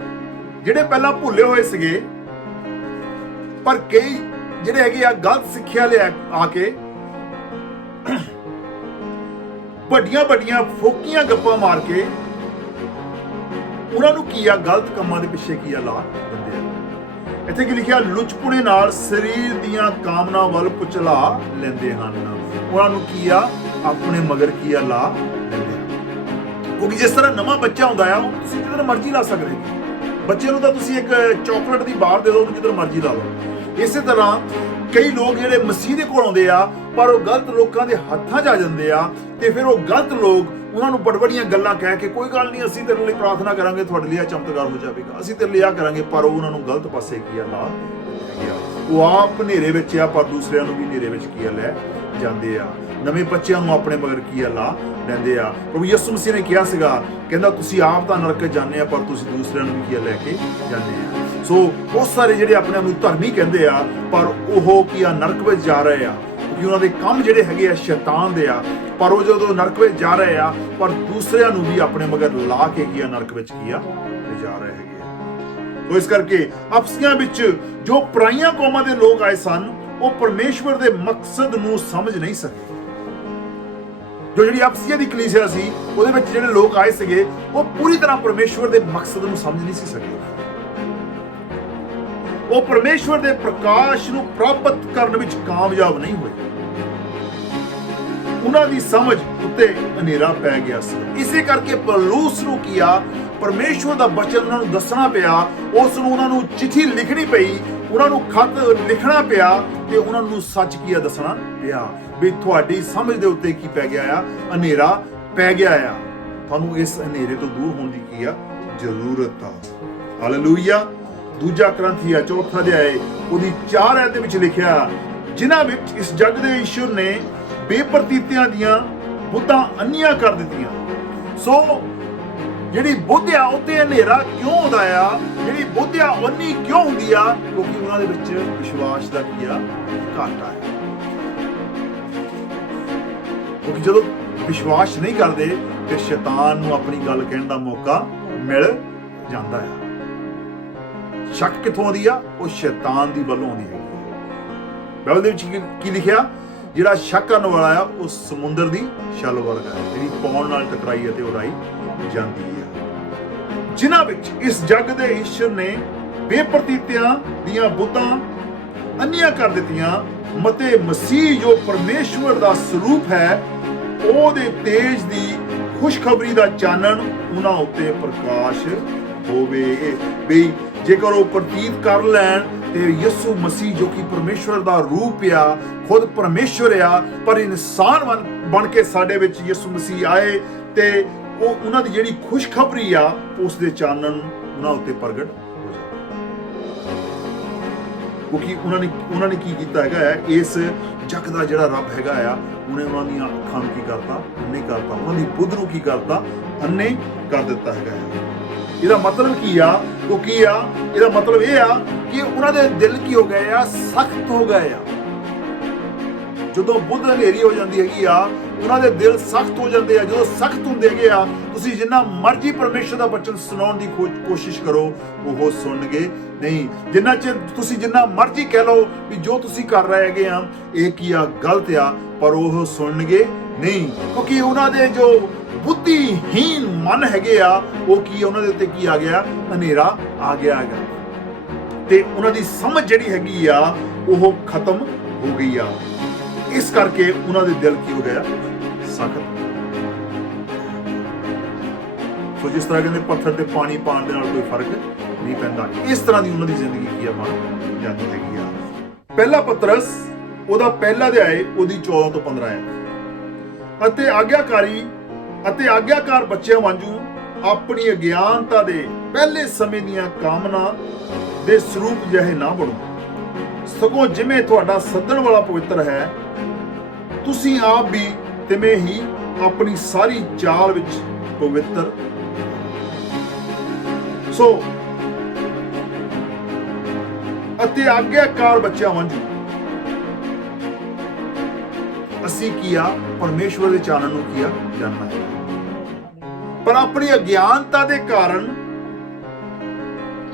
ਜਿਹੜੇ ਪਹਿਲਾਂ ਭੁੱਲੇ ਹੋਏ ਸੀਗੇ, ਪਰ ਕਈ ਜਿਹੜੇ ਹੈਗੇ ਆ ਗਲਤ ਸਿੱਖਿਆ ਲੈ ਆ ਕੇ ਵੱਡੀਆਂ ਵੱਡੀਆਂ ਫੋਕੀਆਂ ਗੱਪਾਂ ਮਾਰ ਕੇ ਉਹਨਾਂ ਨੂੰ ਕੀ ਆ? ਗਲਤ ਕੰਮਾਂ ਦੇ ਪਿੱਛੇ ਕੀ ਆ? ਲਾ ਦਿੰਦੇ ਆ। ਇੱਥੇ ਕੀ ਲਿਖਿਆ? ਲੁਚਪੁਣੇ ਨਾਲ ਸਰੀਰ ਦੀਆਂ ਕਾਮਨਾ ਵੱਲ ਪੁਚਲਾ ਲੈਂਦੇ ਹਨ। ਉਹਨਾਂ ਨੂੰ ਕੀ ਆ? ਆਪਣੇ ਮਗਰ ਕੀ ਆ? ਲਾ ਲੈਂਦੇ ਆ। ਕਿਉਂਕਿ ਜਿਸ ਤਰ੍ਹਾਂ ਨਵਾਂ ਬੱਚਾ ਹੁੰਦਾ ਆ ਉਹਨੂੰ ਤੁਸੀਂ ਜਿੱਧਰ ਮਰਜ਼ੀ ਲਾ ਸਕਦੇ ਹੋ। ਬੱਚੇ ਨੂੰ ਤਾਂ ਤੁਸੀਂ ਇੱਕ ਚਾਕਲੇਟ ਦੀ ਬਾਰ ਦੇ ਦਿਓ, ਉਹਨੂੰ ਜਿੱਧਰ ਮਰਜ਼ੀ ਲਾ ਲਓ। ਇਸੇ ਤਰ੍ਹਾਂ ਕਈ ਲੋਕ ਜਿਹੜੇ ਮਸੀਹ ਦੇ ਕੋਲ ਆਉਂਦੇ ਆ ਪਰ ਉਹ ਗਲਤ ਲੋਕਾਂ ਦੇ ਹੱਥਾਂ 'ਚ ਆ ਜਾਂਦੇ ਆ ਤੇ ਫਿਰ ਉਹ ਗਲਤ ਲੋਕ ਉਹਨਾਂ ਨੂੰ ਬੜਬੜੀਆਂ ਗੱਲਾਂ ਕਹਿ ਕੇ, ਕੋਈ ਗੱਲ ਨਹੀਂ ਅਸੀਂ ਤੇਰੇ ਲਈ ਪ੍ਰਾਰਥਨਾ ਕਰਾਂਗੇ, ਤੁਹਾਡੇ ਲਈ ਆ ਚਮਤਕਾਰ ਹੋ ਜਾਵੇਗਾ, ਅਸੀਂ ਤੇਰੇ ਲਈ ਆ ਕਰਾਂਗੇ, ਪਰ ਉਹ ਉਹਨਾਂ ਨੂੰ ਗਲਤ ਪਾਸੇ ਕੀ ਆ? ਲਾ ਗਿਆ। ਉਹ ਆਪ ਹਨੇਰੇ ਵਿੱਚ ਆ ਪਰ ਦੂਸਰਿਆਂ ਨੂੰ ਵੀ ਹਨੇਰੇ ਵਿੱਚ ਕੀ ਆ? ਲੈ ਜਾਂਦੇ ਆ। ਨਵੇਂ ਬੱਚਿਆਂ ਨੂੰ ਆਪਣੇ ਮਗਰ ਕੀ ਆ? ਲਾ ਲੈਂਦੇ ਆ। ਪ੍ਰਭੂ ਯਿਸੂ ਮਸੀਹ ਨੇ ਕਿਹਾ ਸੀਗਾ, ਕਹਿੰਦਾ ਤੁਸੀਂ ਆਪ ਤਾਂ ਨਰਕ ਜਾਂਦੇ ਆ ਪਰ ਤੁਸੀਂ ਦੂਸਰਿਆਂ ਨੂੰ ਵੀ ਕੀ ਆ? ਲੈ ਕੇ ਜਾਂਦੇ ਆ। ਸੋ ਬਹੁਤ ਸਾਰੇ ਜਿਹੜੇ ਆਪਣੇ ਆਪ ਨੂੰ ਧਰਮੀ ਕਹਿੰਦੇ ਆ ਪਰ ਉਹ ਕੀ ਆ? ਨਰਕ ਵਿੱਚ ਜਾ ਰਹੇ ਆ, ਕਿਉਂਕਿ ਉਹਨਾਂ ਦੇ ਕੰਮ ਜਿਹੜੇ ਹੈਗੇ ਆ ਸ਼ੈਤਾਨ ਦੇ ਆ। ਪਰ ਉਹ ਜਦੋਂ ਨਰਕ ਵਿੱਚ ਜਾ ਰਹੇ ਆ ਪਰ ਦੂਸਰਿਆਂ ਨੂੰ ਵੀ ਆਪਣੇ ਮਗਰ ਲਾ ਕੇ ਕੀ ਆ? ਨਰਕ ਵਿੱਚ ਕੀ ਆ? ਜਾ ਰਹੇ ਹੈਗੇ ਆ। ਸੋ ਇਸ ਕਰਕੇ ਅਫਸੀਆਂ ਵਿੱਚ ਜੋ ਪਰਾਈਆਂ ਕੌਮਾਂ ਦੇ ਲੋਕ ਆਏ ਸਨ ਉਹ ਪਰਮੇਸ਼ਵਰ ਦੇ ਮਕਸਦ ਨੂੰ ਸਮਝ ਨਹੀਂ ਸਕੇ। ਜੋ ਜਿਹੜੀ ਅਫਸੀਆ ਦੀ ਕਲੀਸਿਆ ਸੀ ਉਹਦੇ ਵਿੱਚ ਜਿਹੜੇ ਲੋਕ ਆਏ ਸੀਗੇ ਉਹ ਪੂਰੀ ਤਰ੍ਹਾਂ ਪਰਮੇਸ਼ਵਰ ਦੇ ਮਕਸਦ ਨੂੰ ਸਮਝ ਨਹੀਂ ਸੀ ਸਕੇ। ਉਹ ਪਰਮੇਸ਼ਵਰ ਦੇ ਪ੍ਰਕਾਸ਼ ਨੂੰ ਪ੍ਰਾਪਤ ਕਰਨ ਵਿੱਚ ਕਾਮਯਾਬ ਨਹੀਂ ਹੋਏ। ਉਹਨਾਂ ਦੀ ਸਮਝ ਉੱਤੇ ਹਨੇਰਾ ਪੈ ਗਿਆ ਸੀ। ਇਸੇ ਕਰਕੇ ਪੌਲੁਸ ਨੂੰ ਕੀਆ ਪਰਮੇਸ਼ਵਰ ਦਾ ਬਚਨ ਉਹਨਾਂ ਨੂੰ ਦੱਸਣਾ ਪਿਆ, ਉਸ ਨੂੰ ਉਹਨਾਂ ਨੂੰ ਚਿੱਠੀ ਲਿਖਣੀ ਪਈ, ਉਹਨਾਂ ਨੂੰ ਖੱਤ ਲਿਖਣਾ ਪਿਆ ਤੇ ਉਹਨਾਂ ਨੂੰ ਸੱਚ ਕੀਆ ਦੱਸਣਾ ਪਿਆ ਵੀ ਤੁਹਾਡੀ ਸਮਝ ਦੇ ਉੱਤੇ ਕੀ ਪੈ ਗਿਆ ਆ? ਹਨੇਰਾ ਪੈ ਗਿਆ ਆ। ਤੁਹਾਨੂੰ ਇਸ ਹਨੇਰੇ ਤੋਂ ਦੂਰ ਹੋਣ ਦੀ ਕੀ ਆ? ਜ਼ਰੂਰਤ ਆ। ਹਾਲੇਲੂਇਆ। ਦੂਜਾ ਗ੍ਰੰਥੀਆ 4 ਅਧਿਆਇ ਉਹਦੀ 4 ਆਇਤ ਦੇ ਵਿੱਚ ਲਿਖਿਆ, ਜਿਨ੍ਹਾਂ ਵਿੱਚ ਇਸ ਜਗ ਦੇ ਈਸ਼ਵਰ ਨੇ ਬੇਪਰਤੀਤਿਆਂ ਦੀਆਂ ਬੁੱਧਾਂ ਅੰਨੀਆਂ ਕਰ ਦਿੱਤੀਆਂ। ਸੋ ਜਿਹੜੀ ਬੁੱਧ ਆ ਉੱਤੇ ਹਨੇਰਾ ਕਿਉਂ ਆਉਂਦਾ ਆ? ਜਿਹੜੀ ਬੁੱਧ ਆ ਅੰਨੀ ਕਿਉਂ ਹੁੰਦੀ ਆ? ਕਿਉਂਕਿ ਉਹਨਾਂ ਦੇ ਵਿੱਚ ਵਿਸ਼ਵਾਸ ਦਾ ਕੀ ਆ? ਘਾਟਾ ਹੈ। ਕਿਉਂਕਿ ਜਦੋਂ ਵਿਸ਼ਵਾਸ ਨਹੀਂ ਕਰਦੇ ਤੇ ਸ਼ੈਤਾਨ ਨੂੰ ਆਪਣੀ ਗੱਲ ਕਹਿਣ ਦਾ ਮੌਕਾ ਮਿਲ ਜਾਂਦਾ ਆ। ਸ਼ੱਕ ਕਿੱਥੋਂ ਆਉਂਦੀ ਆ? ਉਹ ਸ਼ੈਤਾਨ ਦੀ ਵੱਲੋਂ ਆਉਂਦੀ ਹੈ। ਬਾਈਬਲ ਦੇ ਵਿੱਚ ਕੀ ਲਿਖਿਆ? ਜਿਹੜਾ ਸ਼ੱਕ ਕਰਨ ਵਾਲਾ ਆ ਉਹ ਸਮੁੰਦਰ ਦੀ ਛੱਲ ਵਰਗਾ ਹੈ, ਜਿਹੜੀ ਪੌਣ ਨਾਲ ਟਕਰਾਈ ਅਤੇ ਉਡਾਈ ਜਾਂਦੀ ਹੈ। ਜਿਨ੍ਹਾਂ ਵਿੱਚ ਇਸ ਜੱਗ ਦੇ ਈਸ਼ਵਰ ਨੇ ਬੇਪ੍ਰਤੀਤਿਆਂ ਦੀਆਂ ਬੁੱਤਾਂ ਅੰਨ੍ਹੀਆਂ ਕਰ ਦਿੱਤੀਆਂ, ਮਤੇ ਮਸੀਹ ਜੋ ਪਰਮੇਸ਼ਵਰ ਦਾ ਸਰੂਪ ਹੈ, ਉਹਦੇ ਤੇਜ ਦੀ ਖੁਸ਼ਖਬਰੀ ਦਾ ਚਾਨਣ ਉਹਨਾਂ ਉੱਤੇ ਪ੍ਰਕਾਸ਼ ਹੋਵੇ। ਵੀ ਜੇਕਰ ਉਹ ਪ੍ਰਤੀਤ ਕਰ ਲੈਣ ਤੇ ਯਿਸੂ ਮਸੀਹ ਜੋ ਕਿ ਪਰਮੇਸ਼ਵਰ ਦਾ ਰੂਪ ਆ, ਖੁਦ ਪਰਮੇਸ਼ਵਰ ਆ, ਪਰ ਇਨਸਾਨ ਬਣ ਕੇ ਸਾਡੇ ਵਿੱਚ ਯਿਸੂ ਮਸੀਹ ਆਏ ਤੇ ਉਹ ਉਹਨਾਂ ਦੀ ਜਿਹੜੀ ਖੁਸ਼ਖਬਰੀ ਆ ਉਸ ਦੇ ਚਾਨਣ ਉਹਨਾਂ ਉੱਤੇ ਪ੍ਰਗਟ ਹੋ ਜਾਵੇ। ਕਿਉਂਕਿ ਉਹਨਾਂ ਨੇ ਕੀ ਕੀਤਾ ਹੈਗਾ ਹੈ, ਇਸ ਜੱਗ ਦਾ ਜਿਹੜਾ ਰੱਬ ਹੈਗਾ ਆ, ਉਹਨੇ ਉਹਨਾਂ ਦੀਆਂ ਅੱਖਾਂ ਨੂੰ ਕੀ ਕਰਤਾ? ਅੰਨੇ ਕਰਤਾ। ਉਹਨਾਂ ਦੀ ਬੁੱਧ ਨੂੰ ਕੀ ਕਰਤਾ? ਅੰਨੇ ਕਰ ਦਿੱਤਾ ਹੈਗਾ ਆ। ਇਹਦਾ ਮਤਲਬ ਕੀ ਆ? ਉਹ ਕੀ ਆ? ਇਹਦਾ ਮਤਲਬ ਇਹ ਆ ਕਿ ਉਹਨਾਂ ਦੇ ਦਿਲ ਕੀ ਹੋ ਗਏ ਆ? ਸਖਤ ਹੋ ਗਏ ਆ। ਜਦੋਂ ਬੁੱਧ ਹਨੇਰੀ ਹੋ ਜਾਂਦੀ ਹੈਗੀ ਆ, ਉਹਨਾਂ ਦੇ ਦਿਲ ਸਖਤ ਹੋ ਜਾਂਦੇ ਆ। ਜਦੋਂ ਸਖਤ ਹੁੰਦੇ ਹੈਗੇ ਆ, ਤੁਸੀਂ ਜਿੰਨਾ ਮਰਜ਼ੀ ਪਰਮੇਸ਼ਰ ਦਾ ਬਚਨ ਸੁਣਾਉਣ ਦੀ ਕੋਸ਼ਿਸ਼ ਕਰੋ, ਉਹ ਸੁਣਨਗੇ ਨਹੀਂ। ਤੁਸੀਂ ਜਿੰਨਾ ਮਰਜ਼ੀ ਕਹਿ ਲਓ ਵੀ ਜੋ ਤੁਸੀਂ ਕਰ ਰਹੇ ਹੈਗੇ ਆ ਇਹ ਕੀ ਆ? ਗਲਤ ਆ, ਪਰ ਉਹ ਸੁਣਨਗੇ ਨਹੀਂ। ਕਿਉਂਕਿ ਉਹਨਾਂ ਦੇ ਜੋ ਬੁੱਧੀਹੀਨ ਮਨ ਹੈਗੇ ਆ, ਉਹ ਕੀ ਉਹਨਾਂ ਦੇ ਉੱਤੇ ਕੀ ਆ ਗਿਆ? ਹਨੇਰਾ ਆ ਗਿਆ ਹੈਗਾ ਤੇ ਉਹਨਾਂ ਦੀ ਸਮਝ ਜਿਹੜੀ ਹੈਗੀ ਆ ਉਹ ਖਤਮ ਹੋ ਗਈ ਆ। ਇਸ ਕਰਕੇ ਉਹਨਾਂ ਦੇ ਦਿਲ ਕੀ ਹੋ ਗਿਆ? ਸਖਤ। ਸੋ ਜਿਸ ਤਰ੍ਹਾਂ ਕਹਿੰਦੇ ਪੱਥਰ ਤੇ ਪਾਣੀ ਪਾਣ ਦੇ ਨਾਲ ਕੋਈ ਫਰਕ ਨਹੀਂ ਪੈਂਦਾ, ਇਸ ਤਰ੍ਹਾਂ ਦੀ ਉਹਨਾਂ ਦੀ ਜ਼ਿੰਦਗੀ ਕੀ ਆ? ਬਣ ਜਾਂਦੀ ਹੈਗੀ ਆ। ਪਹਿਲਾ ਪਤਰਸ ਉਹਦਾ ਪਹਿਲਾ ਅਧਿਆਇ ਉਹਦੀ 14 ਤੋਂ 15 ਹੈ। ਅਤੇ ਆਗਿਆਕਾਰ ਬੱਚਿਆਂ ਵਾਂਝੂ ਆਪਣੀ ਅਗਿਆਨਤਾ ਦੇ ਪਹਿਲੇ ਸਮੇਂ ਦੀਆਂ ਕਾਮਨਾ ਦੇ ਸਰੂਪ ਜਿਹੇ ਨਾ ਬਣੋ, ਸਗੋਂ ਜਿਵੇਂ ਤੁਹਾਡਾ ਸੱਦਣ ਵਾਲਾ ਪਵਿੱਤਰ ਹੈ, ਤੁਸੀਂ ਆਪ ਵੀ ਤਿਵੇਂ ਹੀ ਆਪਣੀ ਸਾਰੀ ਚਾਲ ਵਿੱਚ ਪਵਿੱਤਰ। ਸੋ ਅਤੇ ਆਗਿਆਕਾਰ ਬੱਚਿਆਂ ਵਾਂਝੂ ਅਸੀਂ ਕੀ ਆ? ਪਰਮੇਸ਼ਵਰ ਦੇ ਚਾਨਣ ਨੂੰ ਕੀ ਆ? ਜਾਣਨਾ ਹੈ। ਪਰ ਆਪਣੀ ਅਗਿਆਨਤਾ ਦੇ ਕਾਰਨ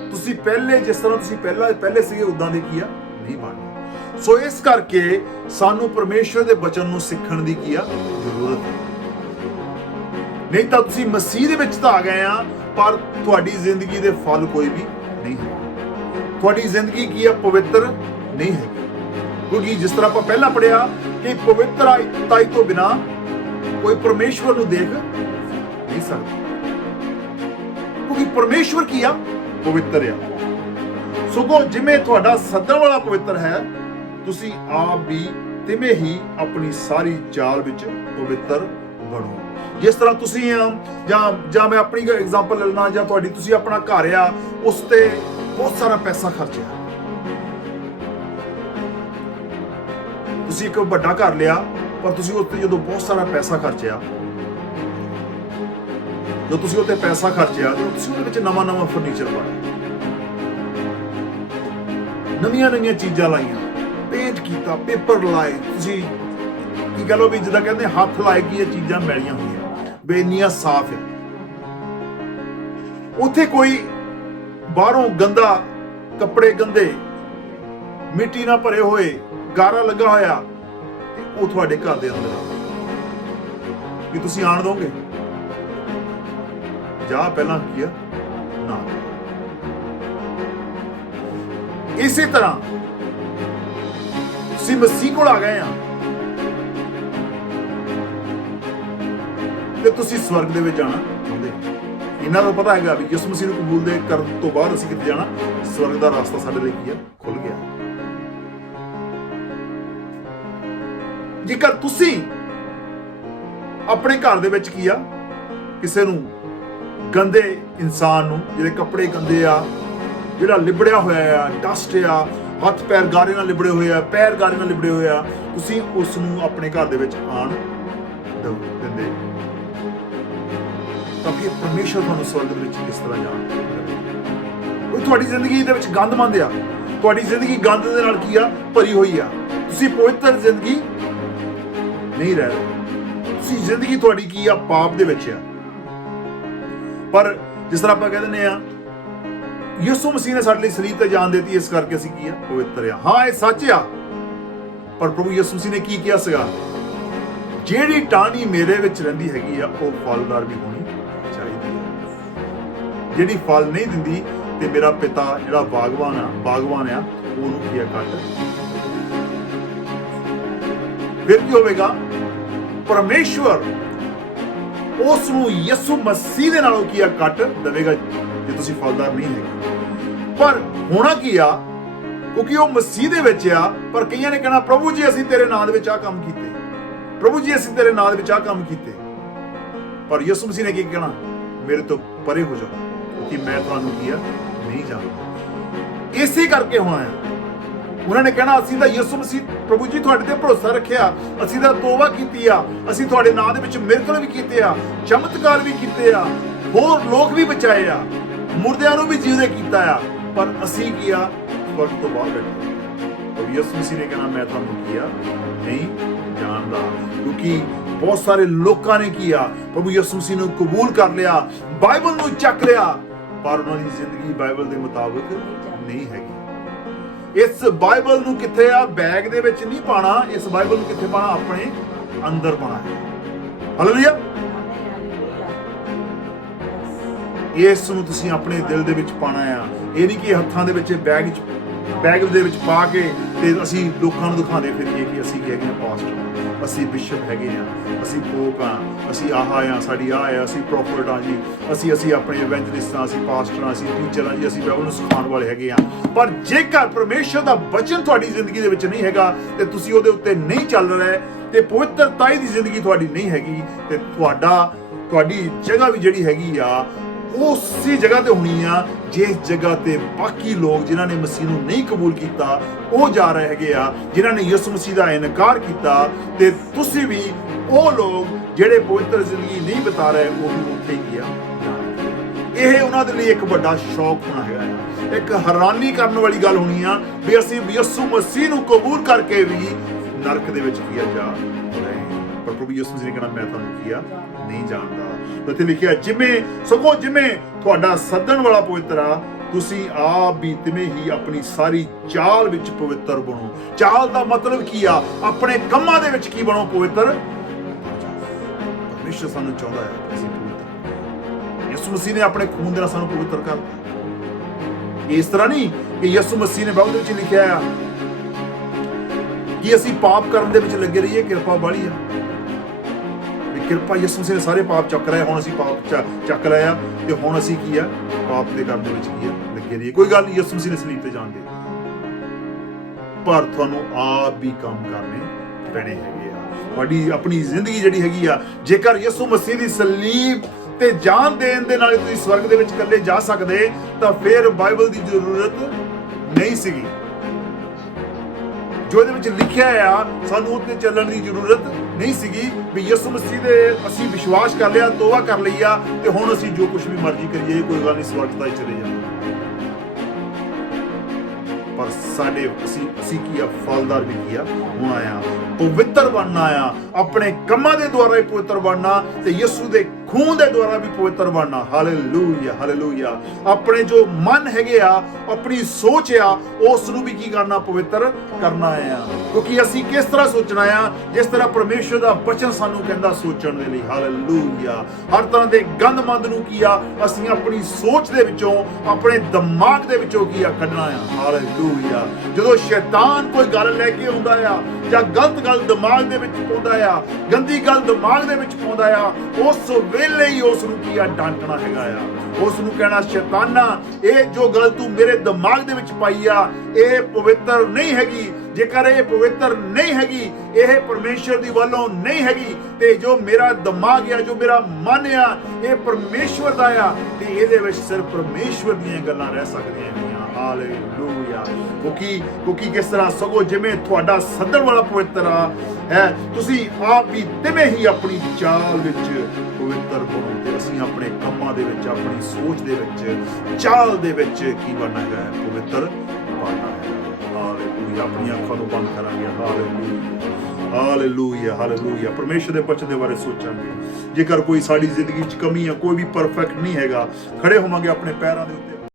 ਤੁਸੀਂ ਪਹਿਲੇ ਜਿਸ ਤਰ੍ਹਾਂ ਤੁਸੀਂ ਪਹਿਲੇ ਸੀਗੇ ਉਦਾਂ ਦੇ ਕੀ ਆ? ਨਹੀਂ ਬਣਨਾ। ਸੋ ਇਸ ਕਰਕੇ ਸਾਨੂੰ ਪਰਮੇਸ਼ਵਰ ਦੇ ਬਚਨ ਨੂੰ ਸਿੱਖਣ ਦੀ ਕੀ ਆ? ਜ਼ਰੂਰਤ ਹੈ। ਨਹੀਂ ਤਾਂ ਤੁਸੀਂ ਮਸੀਹ ਦੇ ਵਿੱਚ ਤਾਂ ਆ ਗਏ ਆ, ਪਰ ਤੁਹਾਡੀ ਜ਼ਿੰਦਗੀ ਦੇ ਫਲ ਕੋਈ ਵੀ ਨਹੀਂ ਹੈ। ਤੁਹਾਡੀ ਜ਼ਿੰਦਗੀ ਕੀ ਆ? ਪਵਿੱਤਰ ਨਹੀਂ ਹੈ। ਕਿਉਂਕਿ ਜਿਸ ਤਰ੍ਹਾਂ ਆਪਾਂ ਪਹਿਲਾਂ ਪੜਿਆ ਕਿ ਪਵਿੱਤਰਤਾ ਤੋਂ ਬਿਨਾ ਕੋਈ ਪਰਮੇਸ਼ਵਰ ਨੂੰ ਦੇਖ ਨਹੀਂ ਸਕਦਾ। ਕਿਉਂਕਿ ਪਰਮੇਸ਼ਵਰ ਕੀ ਆ? ਪਵਿੱਤਰ ਆ। ਸਗੋਂ ਜਿਵੇਂ ਤੁਹਾਡਾ ਸੱਦਣ ਵਾਲਾ ਪਵਿੱਤਰ ਹੈ, ਤੁਸੀਂ ਆਪ ਵੀ ਤਿਵੇਂ ਹੀ ਆਪਣੀ ਸਾਰੀ ਚਾਲ ਵਿੱਚ ਪਵਿੱਤਰ ਬਣੋ। ਜਿਸ ਤਰ੍ਹਾਂ ਤੁਸੀਂ ਜਾਂ ਮੈਂ ਆਪਣੀ ਐਗਜ਼ਾਮਪਲ ਲੈ ਲੈਣਾ, ਜਾਂ ਤੁਸੀਂ ਆਪਣਾ ਘਰ ਆ, ਉਸ ਤੇ ਬਹੁਤ ਸਾਰਾ ਪੈਸਾ ਖਰਚਿਆ। ਤੁਸੀਂ ਇੱਕ ਵੱਡਾ ਘਰ ਲਿਆ, ਪਰ ਤੁਸੀਂ ਉੱਤੇ ਜਦੋਂ ਬਹੁਤ ਸਾਰਾ ਪੈਸਾ ਖਰਚਿਆ, ਜਦੋਂ ਤੁਸੀਂ ਉੱਤੇ ਪੈਸਾ ਖਰਚਿਆ ਤਾਂ ਤੁਸੀਂ ਉਹਦੇ ਵਿੱਚ ਨਵਾਂ ਫਰਨੀਚਰ ਪਾਇਆ, ਨਵੀਆਂ ਚੀਜ਼ਾਂ ਲਾਈਆਂ, ਪੇਂਟ ਕੀਤਾ, ਪੇਪਰ ਲਾਏ। ਤੁਸੀਂ ਕੀ ਕਹ ਲਓ ਵੀ ਜਿੱਦਾਂ ਕਹਿੰਦੇ ਹੱਥ ਲਾਏ ਕਿ ਇਹ ਚੀਜ਼ਾਂ ਮੈਲੀਆਂ ਹੋਈਆਂ, ਬੇਨੀਆਂ ਸਾਫ਼ ਹੈ। ਉੱਥੇ ਕੋਈ ਬਾਹਰੋਂ ਗੰਦਾ, ਕੱਪੜੇ ਗੰਦੇ, ਮਿੱਟੀ ਨਾਲ ਭਰੇ ਹੋਏ, ਗਾਰਾ ਲੱਗਾ ਹੋਇਆ, ਤੇ ਉਹ ਤੁਹਾਡੇ ਘਰ ਦੇ ਅੰਦਰ ਕਿ ਤੁਸੀਂ ਆਣ ਦੋਗੇ? ਜਾਂ ਪਹਿਲਾਂ ਕੀ ਆ? ਨਾ। ਇਸੇ ਤਰ੍ਹਾਂ ਤੁਸੀਂ ਮਸੀਹ ਕੋਲ ਆ ਗਏ ਆ ਤੇ ਤੁਸੀਂ ਸਵਰਗ ਦੇ ਵਿੱਚ ਜਾਣਾ ਚਾਹੁੰਦੇ। ਇਹਨਾਂ ਦਾ ਪਤਾ ਹੈਗਾ ਵੀ ਯਿਸੂ ਮਸੀਹ ਨੂੰ ਕਬੂਲ ਕਰਨ ਤੋਂ ਬਾਅਦ ਅਸੀਂ ਕਿੱਥੇ ਜਾਣਾ? ਸਵਰਗ ਦਾ ਰਸਤਾ ਸਾਡੇ ਲਈ ਕੀ ਆ? ਖੁੱਲ ਗਿਆ। ਜੇਕਰ ਤੁਸੀਂ ਆਪਣੇ ਘਰ ਦੇ ਵਿੱਚ ਕੀ ਆ? ਕਿਸੇ ਨੂੰ ਗੰਦੇ ਇਨਸਾਨ ਨੂੰ, ਜਿਹਦੇ ਕੱਪੜੇ ਗੰਦੇ ਆ, ਜਿਹੜਾ ਲਿਬੜਿਆ ਹੋਇਆ ਆ, ਡਸਟ ਆ, ਹੱਥ ਪੈਰ ਗਾਰੇ ਨਾਲ ਲਿਬੜੇ ਹੋਏ ਆ, ਪੈਰ ਗਾਰੇ ਨਾਲ ਲਿਬੜੇ ਹੋਏ ਆ, ਤੁਸੀਂ ਉਸ ਨੂੰ ਆਪਣੇ ਘਰ ਦੇ ਵਿੱਚ ਆਣ ਦਿੰਦੇ, ਤਾਂ ਫਿਰ ਪਰਮੇਸ਼ਰ ਤੁਹਾਨੂੰ ਸਵਰਗ ਦੇ ਵਿੱਚ ਕਿਸ ਤਰ੍ਹਾਂ ਜਾਣ? ਉਹ ਤੁਹਾਡੀ ਜ਼ਿੰਦਗੀ ਦੇ ਵਿੱਚ ਗੰਦਮੰਦ ਆ, ਤੁਹਾਡੀ ਜ਼ਿੰਦਗੀ ਗੰਦ ਦੇ ਨਾਲ ਕੀ ਆ? ਭਰੀ ਹੋਈ ਆ। ਤੁਸੀਂ ਪਵਿੱਤਰ ਜ਼ਿੰਦਗੀ ਨਹੀਂ ਰਹਿ ਰਹੇ। ਤੁਸੀਂ ਜ਼ਿੰਦਗੀ ਤੁਹਾਡੀ ਕੀ ਆ? ਪਾਪ ਦੇ ਵਿੱਚ ਆ। ਪਰ ਜਿਸ ਤਰ੍ਹਾਂ ਆਪਾਂ ਕਹਿ ਦਿੰਦੇ ਆ ਯਿਸੂ ਮਸੀਹ ਨੇ ਸਾਡੇ ਲਈ ਸਰੀਰ ਤੇ ਜਾਨ ਦਿੱਤੀ, ਇਸ ਕਰਕੇ ਅਸੀਂ ਕੀ ਆ? ਪਵਿੱਤਰ ਆ। ਹਾਂ, ਇਹ ਸੱਚ ਆ ਪਰ ਪ੍ਰਭੂ ਯਿਸੂ ਮਸੀਹ ਨੇ ਕੀ ਕਿਹਾ ਸੀਗਾ, ਜਿਹੜੀ ਟਾਹਣੀ ਮੇਰੇ ਵਿੱਚ ਰਹਿੰਦੀ ਹੈਗੀ ਆ ਉਹ ਫਲਦਾਰ ਵੀ ਹੋਣੀ ਚਾਹੀਦੀ ਹੈ। ਜਿਹੜੀ ਫਲ ਨਹੀਂ ਦਿੰਦੀ ਤੇ ਮੇਰਾ ਪਿਤਾ ਜਿਹੜਾ ਬਾਗਵਾਨ ਆ ਉਹਨੂੰ ਕੀ ਕੱਟ। ਫਿਰ ਕੀ ਹੋਵੇਗਾ, ਪਰਮੇਸ਼ਵਰ ਉਸ ਨੂੰ ਯਿਸੂ ਮਸੀਹ ਦੇ ਨਾਲੋਂ ਕੀ ਕੱਟ ਦੇਵੇਗਾ ਜੇ ਤੁਸੀਂ ਫਲਦਾਰ ਨਹੀਂ ਹੈਗੇ। ਪਰ ਹੋਣਾ ਕੀ ਆ, ਕਿਉਂਕਿ ਉਹ ਮਸੀਹ ਦੇ ਵਿੱਚ ਆ, ਪਰ ਕਈਆਂ ਨੇ ਕਹਿਣਾ ਪ੍ਰਭੂ ਜੀ ਅਸੀਂ ਤੇਰੇ ਨਾਮ ਦੇ ਵਿੱਚ ਆ ਕੰਮ ਕੀਤੇ, ਪ੍ਰਭੂ ਜੀ ਅਸੀਂ ਤੇਰੇ ਨਾਮ ਦੇ ਵਿੱਚ ਆ ਕੰਮ ਕੀਤੇ। ਪਰ ਯਿਸੂ ਮਸੀਹ ਨੇ ਕੀ ਕਹਿਣਾ, ਮੇਰੇ ਤੋਂ ਪਰੇ ਹੋ ਜਾਓ ਕਿਉਂਕਿ ਮੈਂ ਤੁਹਾਨੂੰ ਕੀ ਆ ਨਹੀਂ ਜਾਣਦਾ। ਇਸੇ ਕਰਕੇ ਹੋਣਾ ਹੈ। ਉਹਨਾਂ ਨੇ ਕਹਿਣਾ ਅਸੀਂ ਤਾਂ ਯਿਸੂ ਮਸੀਹ ਪ੍ਰਭੂ ਜੀ ਤੁਹਾਡੇ ਤੇ ਭਰੋਸਾ ਰੱਖਿਆ, ਅਸੀਂ ਤਾਂ ਤੋਬਾ ਕੀਤੀ ਆ, ਅਸੀਂ ਤੁਹਾਡੇ ਨਾਮ ਦੇ ਵਿੱਚ ਮਿਰਕਲ ਵੀ ਕੀਤੇ ਆ, ਚਮਤਕਾਰ ਵੀ ਕੀਤੇ ਆ, ਹੋਰ ਲੋਕ ਵੀ ਬਚਾਏ ਆ, ਮੁਰਦਿਆਂ ਨੂੰ ਵੀ ਜਿਉਂਦੇ ਕੀਤਾ ਆ, ਪਰ ਅਸੀਂ ਕੀ ਆ ਵਕਤ ਤੋਂ ਬਾਹਰ ਬੈਠੇ। ਯਿਸੂ ਮਸੀਹ ਨੇ ਕਹਿਣਾ ਮੈਂ ਤੁਹਾਨੂੰ ਕੀ ਆ ਨਹੀਂ ਜਾਣਦਾ। ਕਿਉਂਕਿ ਬਹੁਤ ਸਾਰੇ ਲੋਕਾਂ ਨੇ ਕੀ ਆ ਪ੍ਰਭੂ ਯਿਸੂ ਮਸੀਹ ਨੂੰ ਕਬੂਲ ਕਰ ਲਿਆ, ਬਾਈਬਲ ਨੂੰ ਚੱਕ ਲਿਆ, ਪਰ ਉਹਨਾਂ ਦੀ ਜ਼ਿੰਦਗੀ ਬਾਈਬਲ ਦੇ ਮੁਤਾਬਕ ਨਹੀਂ ਹੈਗੀ। ਇਸ ਬਾਈਬਲ ਨੂੰ ਕਿੱਥੇ ਆ, ਬੈਗ ਦੇ ਵਿੱਚ ਨਹੀਂ ਪਾਣਾ, ਇਸ ਬਾਈਬਲ ਨੂੰ ਕਿੱਥੇ ਪਾਣਾ, ਆਪਣੇ ਅੰਦਰ ਪਾਣਾ ਹੈ। ਹਾਲੇਲੂਇਆ। ਇਸ ਨੂੰ ਤੁਸੀਂ ਆਪਣੇ ਦਿਲ ਦੇ ਵਿੱਚ ਪਾਣਾ ਆ। ਇਹ ਨਹੀਂ ਕਿ ਹੱਥਾਂ ਦੇ ਵਿੱਚ ਬੈਗ ਦੇ ਵਿੱਚ ਪਾ ਕੇ ਤੇ ਅਸੀਂ ਲੋਕਾਂ ਨੂੰ ਦਿਖਾਉਂਦੇ ਫਿਰੀਏ ਕਿ ਅਸੀਂ ਕੀ ਹੈਗੇ ਆ, ਪਾਸਟਰ, ਅਸੀਂ ਬਿਸ਼ਪ ਹੈਗੇ ਆ, ਅਸੀਂ ਪੋਪ ਆ, ਅਸੀਂ ਆਹ ਆ, ਸਾਡੀ ਆਹ ਆ, ਅਸੀਂ ਪ੍ਰੋਫਟ ਆ ਜੀ, ਅਸੀਂ ਆਪਣੇ ਇਵੈਂਜਲਿਸਟ ਆ, ਅਸੀਂ ਪਾਸਟਰ ਆ, ਅਸੀਂ ਟੀਚਰ ਆ ਜੀ, ਅਸੀਂ ਬਾਈਬਲ ਨੂੰ ਸਿਖਾਉਣ ਵਾਲੇ ਹੈਗੇ ਆ। ਪਰ ਜੇਕਰ ਪਰਮੇਸ਼ਰ ਦਾ ਵਚਨ ਤੁਹਾਡੀ ਜ਼ਿੰਦਗੀ ਦੇ ਵਿੱਚ ਨਹੀਂ ਹੈਗਾ ਤੇ ਤੁਸੀਂ ਉਹਦੇ ਉੱਤੇ ਨਹੀਂ ਚੱਲ ਰਹੇ ਤੇ ਪਵਿੱਤਰਤਾ ਦੀ ਜ਼ਿੰਦਗੀ ਤੁਹਾਡੀ ਨਹੀਂ ਹੈਗੀ ਤੇ ਤੁਹਾਡੀ ਜਗ੍ਹਾ ਵੀ ਜਿਹੜੀ ਹੈਗੀ ਆ ਉਸੇ ਜਗ੍ਹਾ ਤੇ ਹੋਣੀ ਆ ਜਿਸ ਜਗ੍ਹਾ ਤੇ ਬਾਕੀ ਲੋਕ ਜਿਨ੍ਹਾਂ ਨੇ ਮਸੀਹ ਨੂੰ ਨਹੀਂ ਕਬੂਲ ਕੀਤਾ ਉਹ ਜਾ ਰਹੇ ਹੈਗੇ ਆ, ਜਿਨ੍ਹਾਂ ਨੇ ਯਿਸੂ ਮਸੀਹ ਦਾ ਇਨਕਾਰ ਕੀਤਾ। ਤੇ ਤੁਸੀਂ ਵੀ ਉਹ ਲੋਕ ਜਿਹੜੇ ਪਵਿੱਤਰ ਜ਼ਿੰਦਗੀ ਨਹੀਂ ਬਿਤਾ ਰਹੇ ਉਹ ਵੀ ਉੱਥੇ ਹੀ ਆ। ਇਹ ਉਹਨਾਂ ਦੇ ਲਈ ਇੱਕ ਵੱਡਾ ਸ਼ੌਕ ਹੋਣਾ ਹੈਗਾ, ਇੱਕ ਹੈਰਾਨੀ ਕਰਨ ਵਾਲੀ ਗੱਲ ਹੋਣੀ ਆ ਵੀ ਅਸੀਂ ਯਿਸੂ ਮਸੀਹ ਨੂੰ ਕਬੂਲ ਕਰਕੇ ਵੀ ਨਰਕ ਦੇ ਵਿੱਚ ਕੀ ਜਾ ਰਹੇ। ਪਰ ਪ੍ਰਭੂ ਯਿਸੂ ਮਸੀਹ ਨੇ ਕਹਿਣਾ ਮੈਂ ਤੁਹਾਨੂੰ ਕੀ ਨਹੀਂ ਜਾਣਦਾ। ਇੱਥੇ ਲਿਖਿਆ ਜਿਵੇਂ ਤੁਹਾਡਾ ਸੱਦਣ ਵਾਲਾ ਪਵਿੱਤਰ ਆ, ਤੁਸੀਂ ਆਪ ਵੀ ਤਿਵੇਂ ਹੀ ਆਪਣੀ ਸਾਰੀ ਚਾਲ ਵਿੱਚ ਪਵਿੱਤਰ ਬਣੋ। ਚਾਲ ਦਾ ਮਤਲਬ ਕੀ ਆ, ਆਪਣੇ ਕੰਮਾਂ ਦੇ ਵਿੱਚ ਕੀ ਬਣੋ, ਪਵਿੱਤਰ। ਪਰਮੇਸ਼ਰ ਸਾਨੂੰ ਚਾਹੁੰਦਾ ਹੈ ਅਸੀਂ ਪਵਿੱਤਰ। ਯਿਸੂ ਮਸੀਹ ਨੇ ਆਪਣੇ ਖੂਨ ਦੇ ਨਾਲ ਸਾਨੂੰ ਪਵਿੱਤਰ ਕਰ ਦਿੱਤਾ। ਇਸ ਤਰ੍ਹਾਂ ਨਹੀਂ ਕਿ ਯਿਸੂ ਮਸੀਹ ਨੇ ਬਾਈਬਲ ਦੇ ਵਿੱਚ ਲਿਖਿਆ ਆ ਕਿ ਅਸੀਂ ਪਾਪ ਕਰਨ ਦੇ ਵਿੱਚ ਲੱਗੇ ਰਹੀਏ, ਕਿਰਪਾ ਵਾਲੀ ਆ। ਕਿਰਪਾ ਯਿਸੂ ਮਸੀਹ ਨੇ ਸਾਰੇ ਪਾਪ ਚੱਕ ਲਿਆ, ਹੁਣ ਅਸੀਂ ਪਾਪ ਚੱਕ ਲਿਆ ਤੇ ਹੁਣ ਅਸੀਂ ਕੀ ਆ ਪਾਪ ਦੇ ਕਰਨ ਦੇ ਵਿੱਚ ਕੀ ਆ ਲੱਗੇ ਰਹੀਏ। ਕੋਈ ਗੱਲ ਨਹੀਂ, ਯਿਸੂ ਮਸੀਹ ਨੇ ਸਲੀਬ ਤੇ ਜਾਣ ਦੇ, ਪਰ ਤੁਹਾਨੂੰ ਆਪ ਵੀ ਕੰਮ ਕਰਨੇ ਪੈਣੇ ਹੈਗੇ ਆ। ਤੁਹਾਡੀ ਆਪਣੀ ਜ਼ਿੰਦਗੀ ਜਿਹੜੀ ਹੈਗੀ ਆ, ਜੇਕਰ ਯਿਸੂ ਮਸੀਹ ਦੀ ਸਲੀਬ ਤੇ ਜਾਨ ਦੇਣ ਦੇ ਨਾਲ ਤੁਸੀਂ ਸਵਰਗ ਦੇ ਵਿੱਚ ਇਕੱਲੇ ਜਾ ਸਕਦੇ ਤਾਂ ਫਿਰ ਬਾਈਬਲ ਦੀ ਜ਼ਰੂਰਤ ਨਹੀਂ ਸੀਗੀ। ਜੋ ਇਹਦੇ ਵਿੱਚ ਲਿਖਿਆ ਆ ਸਾਨੂੰ ਉੱਤੇ ਚੱਲਣ ਦੀ ਜ਼ਰੂਰਤ ਨਹੀਂ ਸੀਗੀ ਵੀ ਯਿਸੂ ਮਸੀਹ ਦੇ ਅਸੀਂ ਵਿਸ਼ਵਾਸ ਕਰ ਲਿਆ, ਤੋਬਾ ਕਰ ਲਈ ਆ ਤੇ ਹੁਣ ਅਸੀਂ ਜੋ ਕੁਝ ਵੀ ਮਰਜ਼ੀ ਕਰੀਏ, ਕੋਈ ਗੱਲ ਨਹੀਂ, ਸਵਰਗ ਤਾਂ ਹੀ ਚਲੇ ਜਾਣਾ। ਪਰ ਅਸੀਂ ਕੀ ਆ, ਫਲਦਾਰ ਵੀ ਕੀ ਆ ਹੋਣਾ ਆ, ਪਵਿੱਤਰ ਬਣਨਾ ਆ, ਆਪਣੇ ਕੰਮਾਂ ਦੇ ਦੁਆਰਾ ਹੀ ਪਵਿੱਤਰ ਬਣਨਾ ਤੇ ਯਿਸੂ ਦੇ ਖੂਨ ਦੇ ਦੁਆਰਾ ਵੀ ਪਵਿੱਤਰ ਬਣਨਾ। Hallelujah, hallelujah. ਆਪਣੇ ਜੋ ਮਨ ਹੈਗੇ ਆ, ਆਪਣੀ ਸੋਚ ਆ, ਉਸ ਨੂੰ ਵੀ ਕੀ ਕਰਨਾ, ਪਵਿੱਤਰ ਕਰਨਾ ਆ। ਕਿਉਂਕਿ ਅਸੀਂ ਕਿਸ ਤਰ੍ਹਾਂ ਸੋਚਣਾ ਆ, ਜਿਸ ਤਰ੍ਹਾਂ ਪਰਮੇਸ਼ਰ ਦਾ ਬਚਨ ਸਾਨੂੰ ਕਹਿੰਦਾ ਸੋਚਣ ਦੇ ਲਈ। ਹਾਲੇਲੂਇਆ। ਹਰ ਤਰ੍ਹਾਂ ਦੇ ਗੰਦਮੰਦ ਨੂੰ ਕੀ ਆ ਅਸੀਂ ਆਪਣੀ ਸੋਚ ਦੇ ਵਿੱਚੋਂ, ਆਪਣੇ ਦਿਮਾਗ ਦੇ ਵਿੱਚੋਂ ਕੀ ਆ ਕੱਢਣਾ ਆ। ਹਾਲੇਲੂਇਆ। ਜਦੋਂ ਸ਼ੈਤਾਨ ਕੋਈ ਗੱਲ ਲੈ ਕੇ ਆਉਂਦਾ ਆ ਜਾਂ ਗਲਤ ਗੱਲ ਦਿਮਾਗ ਦੇ ਵਿੱਚ ਪਾਉਂਦਾ ਆ, ਗੰਦੀ ਗੱਲ ਦਿਮਾਗ ਦੇ ਵਿੱਚ ਪਾਉਂਦਾ ਆ, ਉਸ ਵੇਲੇ ਹੀ ਉਸ ਨੂੰ ਕੀ ਆ ਡਾਂਟਣਾ ਹੈਗਾ ਆ। ਉਸ ਨੂੰ ਕਹਿਣਾ ਸ਼ੈਤਾਨਾ, ਇਹ ਜੋ ਗੱਲ ਤੂੰ ਮੇਰੇ ਦਿਮਾਗ ਦੇ ਵਿੱਚ ਪਾਈ ਆ ਇਹ ਪਵਿੱਤਰ ਨਹੀਂ ਹੈਗੀ। ਜੇਕਰ ਇਹ ਪਵਿੱਤਰ ਨਹੀਂ ਹੈਗੀ, ਇਹ ਪਰਮੇਸ਼ਰ ਦੀ ਵੱਲੋਂ ਨਹੀਂ ਹੈਗੀ ਤੇ ਜੋ ਮੇਰਾ ਦਿਮਾਗ ਆ, ਜੋ ਮੇਰਾ ਮਨ ਆ, ਇਹ ਪਰਮੇਸ਼ਵਰ ਦਾ ਆ ਤੇ ਇਹਦੇ ਵਿੱਚ ਸਿਰਫ ਪਰਮੇਸ਼ਵਰ ਦੀਆਂ ਗੱਲਾਂ ਰਹਿ ਸਕਦੀਆਂ ਨੇ। ਹਾਲੇਲੂਇਆ। ਕਿਉਂਕਿ ਕਿਸ ਤਰ੍ਹਾਂ ਸਗੋਂ ਜਿਵੇਂ ਤੁਹਾਡਾ ਸੱਦਣ ਵਾਲਾ ਪਵਿੱਤਰ ਆ ਹੈ, ਤੁਸੀਂ ਆਪ ਵੀ ਤਿਵੇਂ ਹੀ ਆਪਣੀ ਚਾਲ ਵਿੱਚ ਪਵਿੱਤਰ ਬਣੋ ਤੇ ਅਸੀਂ ਆਪਣੇ ਕੰਮਾਂ ਦੇ ਵਿੱਚ, ਆਪਣੀ ਸੋਚ ਦੇ ਵਿੱਚ, ਚਾਲ ਦੇ ਵਿੱਚ ਕੀ ਬਣਨਾ ਹੈ, ਪਵਿੱਤਰ ਬਣਨਾ ਹੈ। ਹਾਲੇਲੂਇਆ। ਆਪਣੀਆਂ ਅੱਖਾਂ ਨੂੰ ਬੰਦ ਕਰਾਂਗੇ। Hallelujah, hallelujah, hallelujah. ਪਰਮੇਸ਼ਰ ਦੇ ਬਚਨ ਦੇ ਬਾਰੇ ਸੋਚਾਂਗੇ। ਜੇਕਰ ਕੋਈ ਸਾਡੀ ਜ਼ਿੰਦਗੀ 'ਚ ਕਮੀ ਆ, ਕੋਈ ਵੀ ਪਰਫੈਕਟ ਨਹੀਂ ਹੈਗਾ, ਖੜੇ ਹੋਵਾਂਗੇ ਆਪਣੇ ਪੈਰਾਂ ਦੇ ਉੱਤੇ।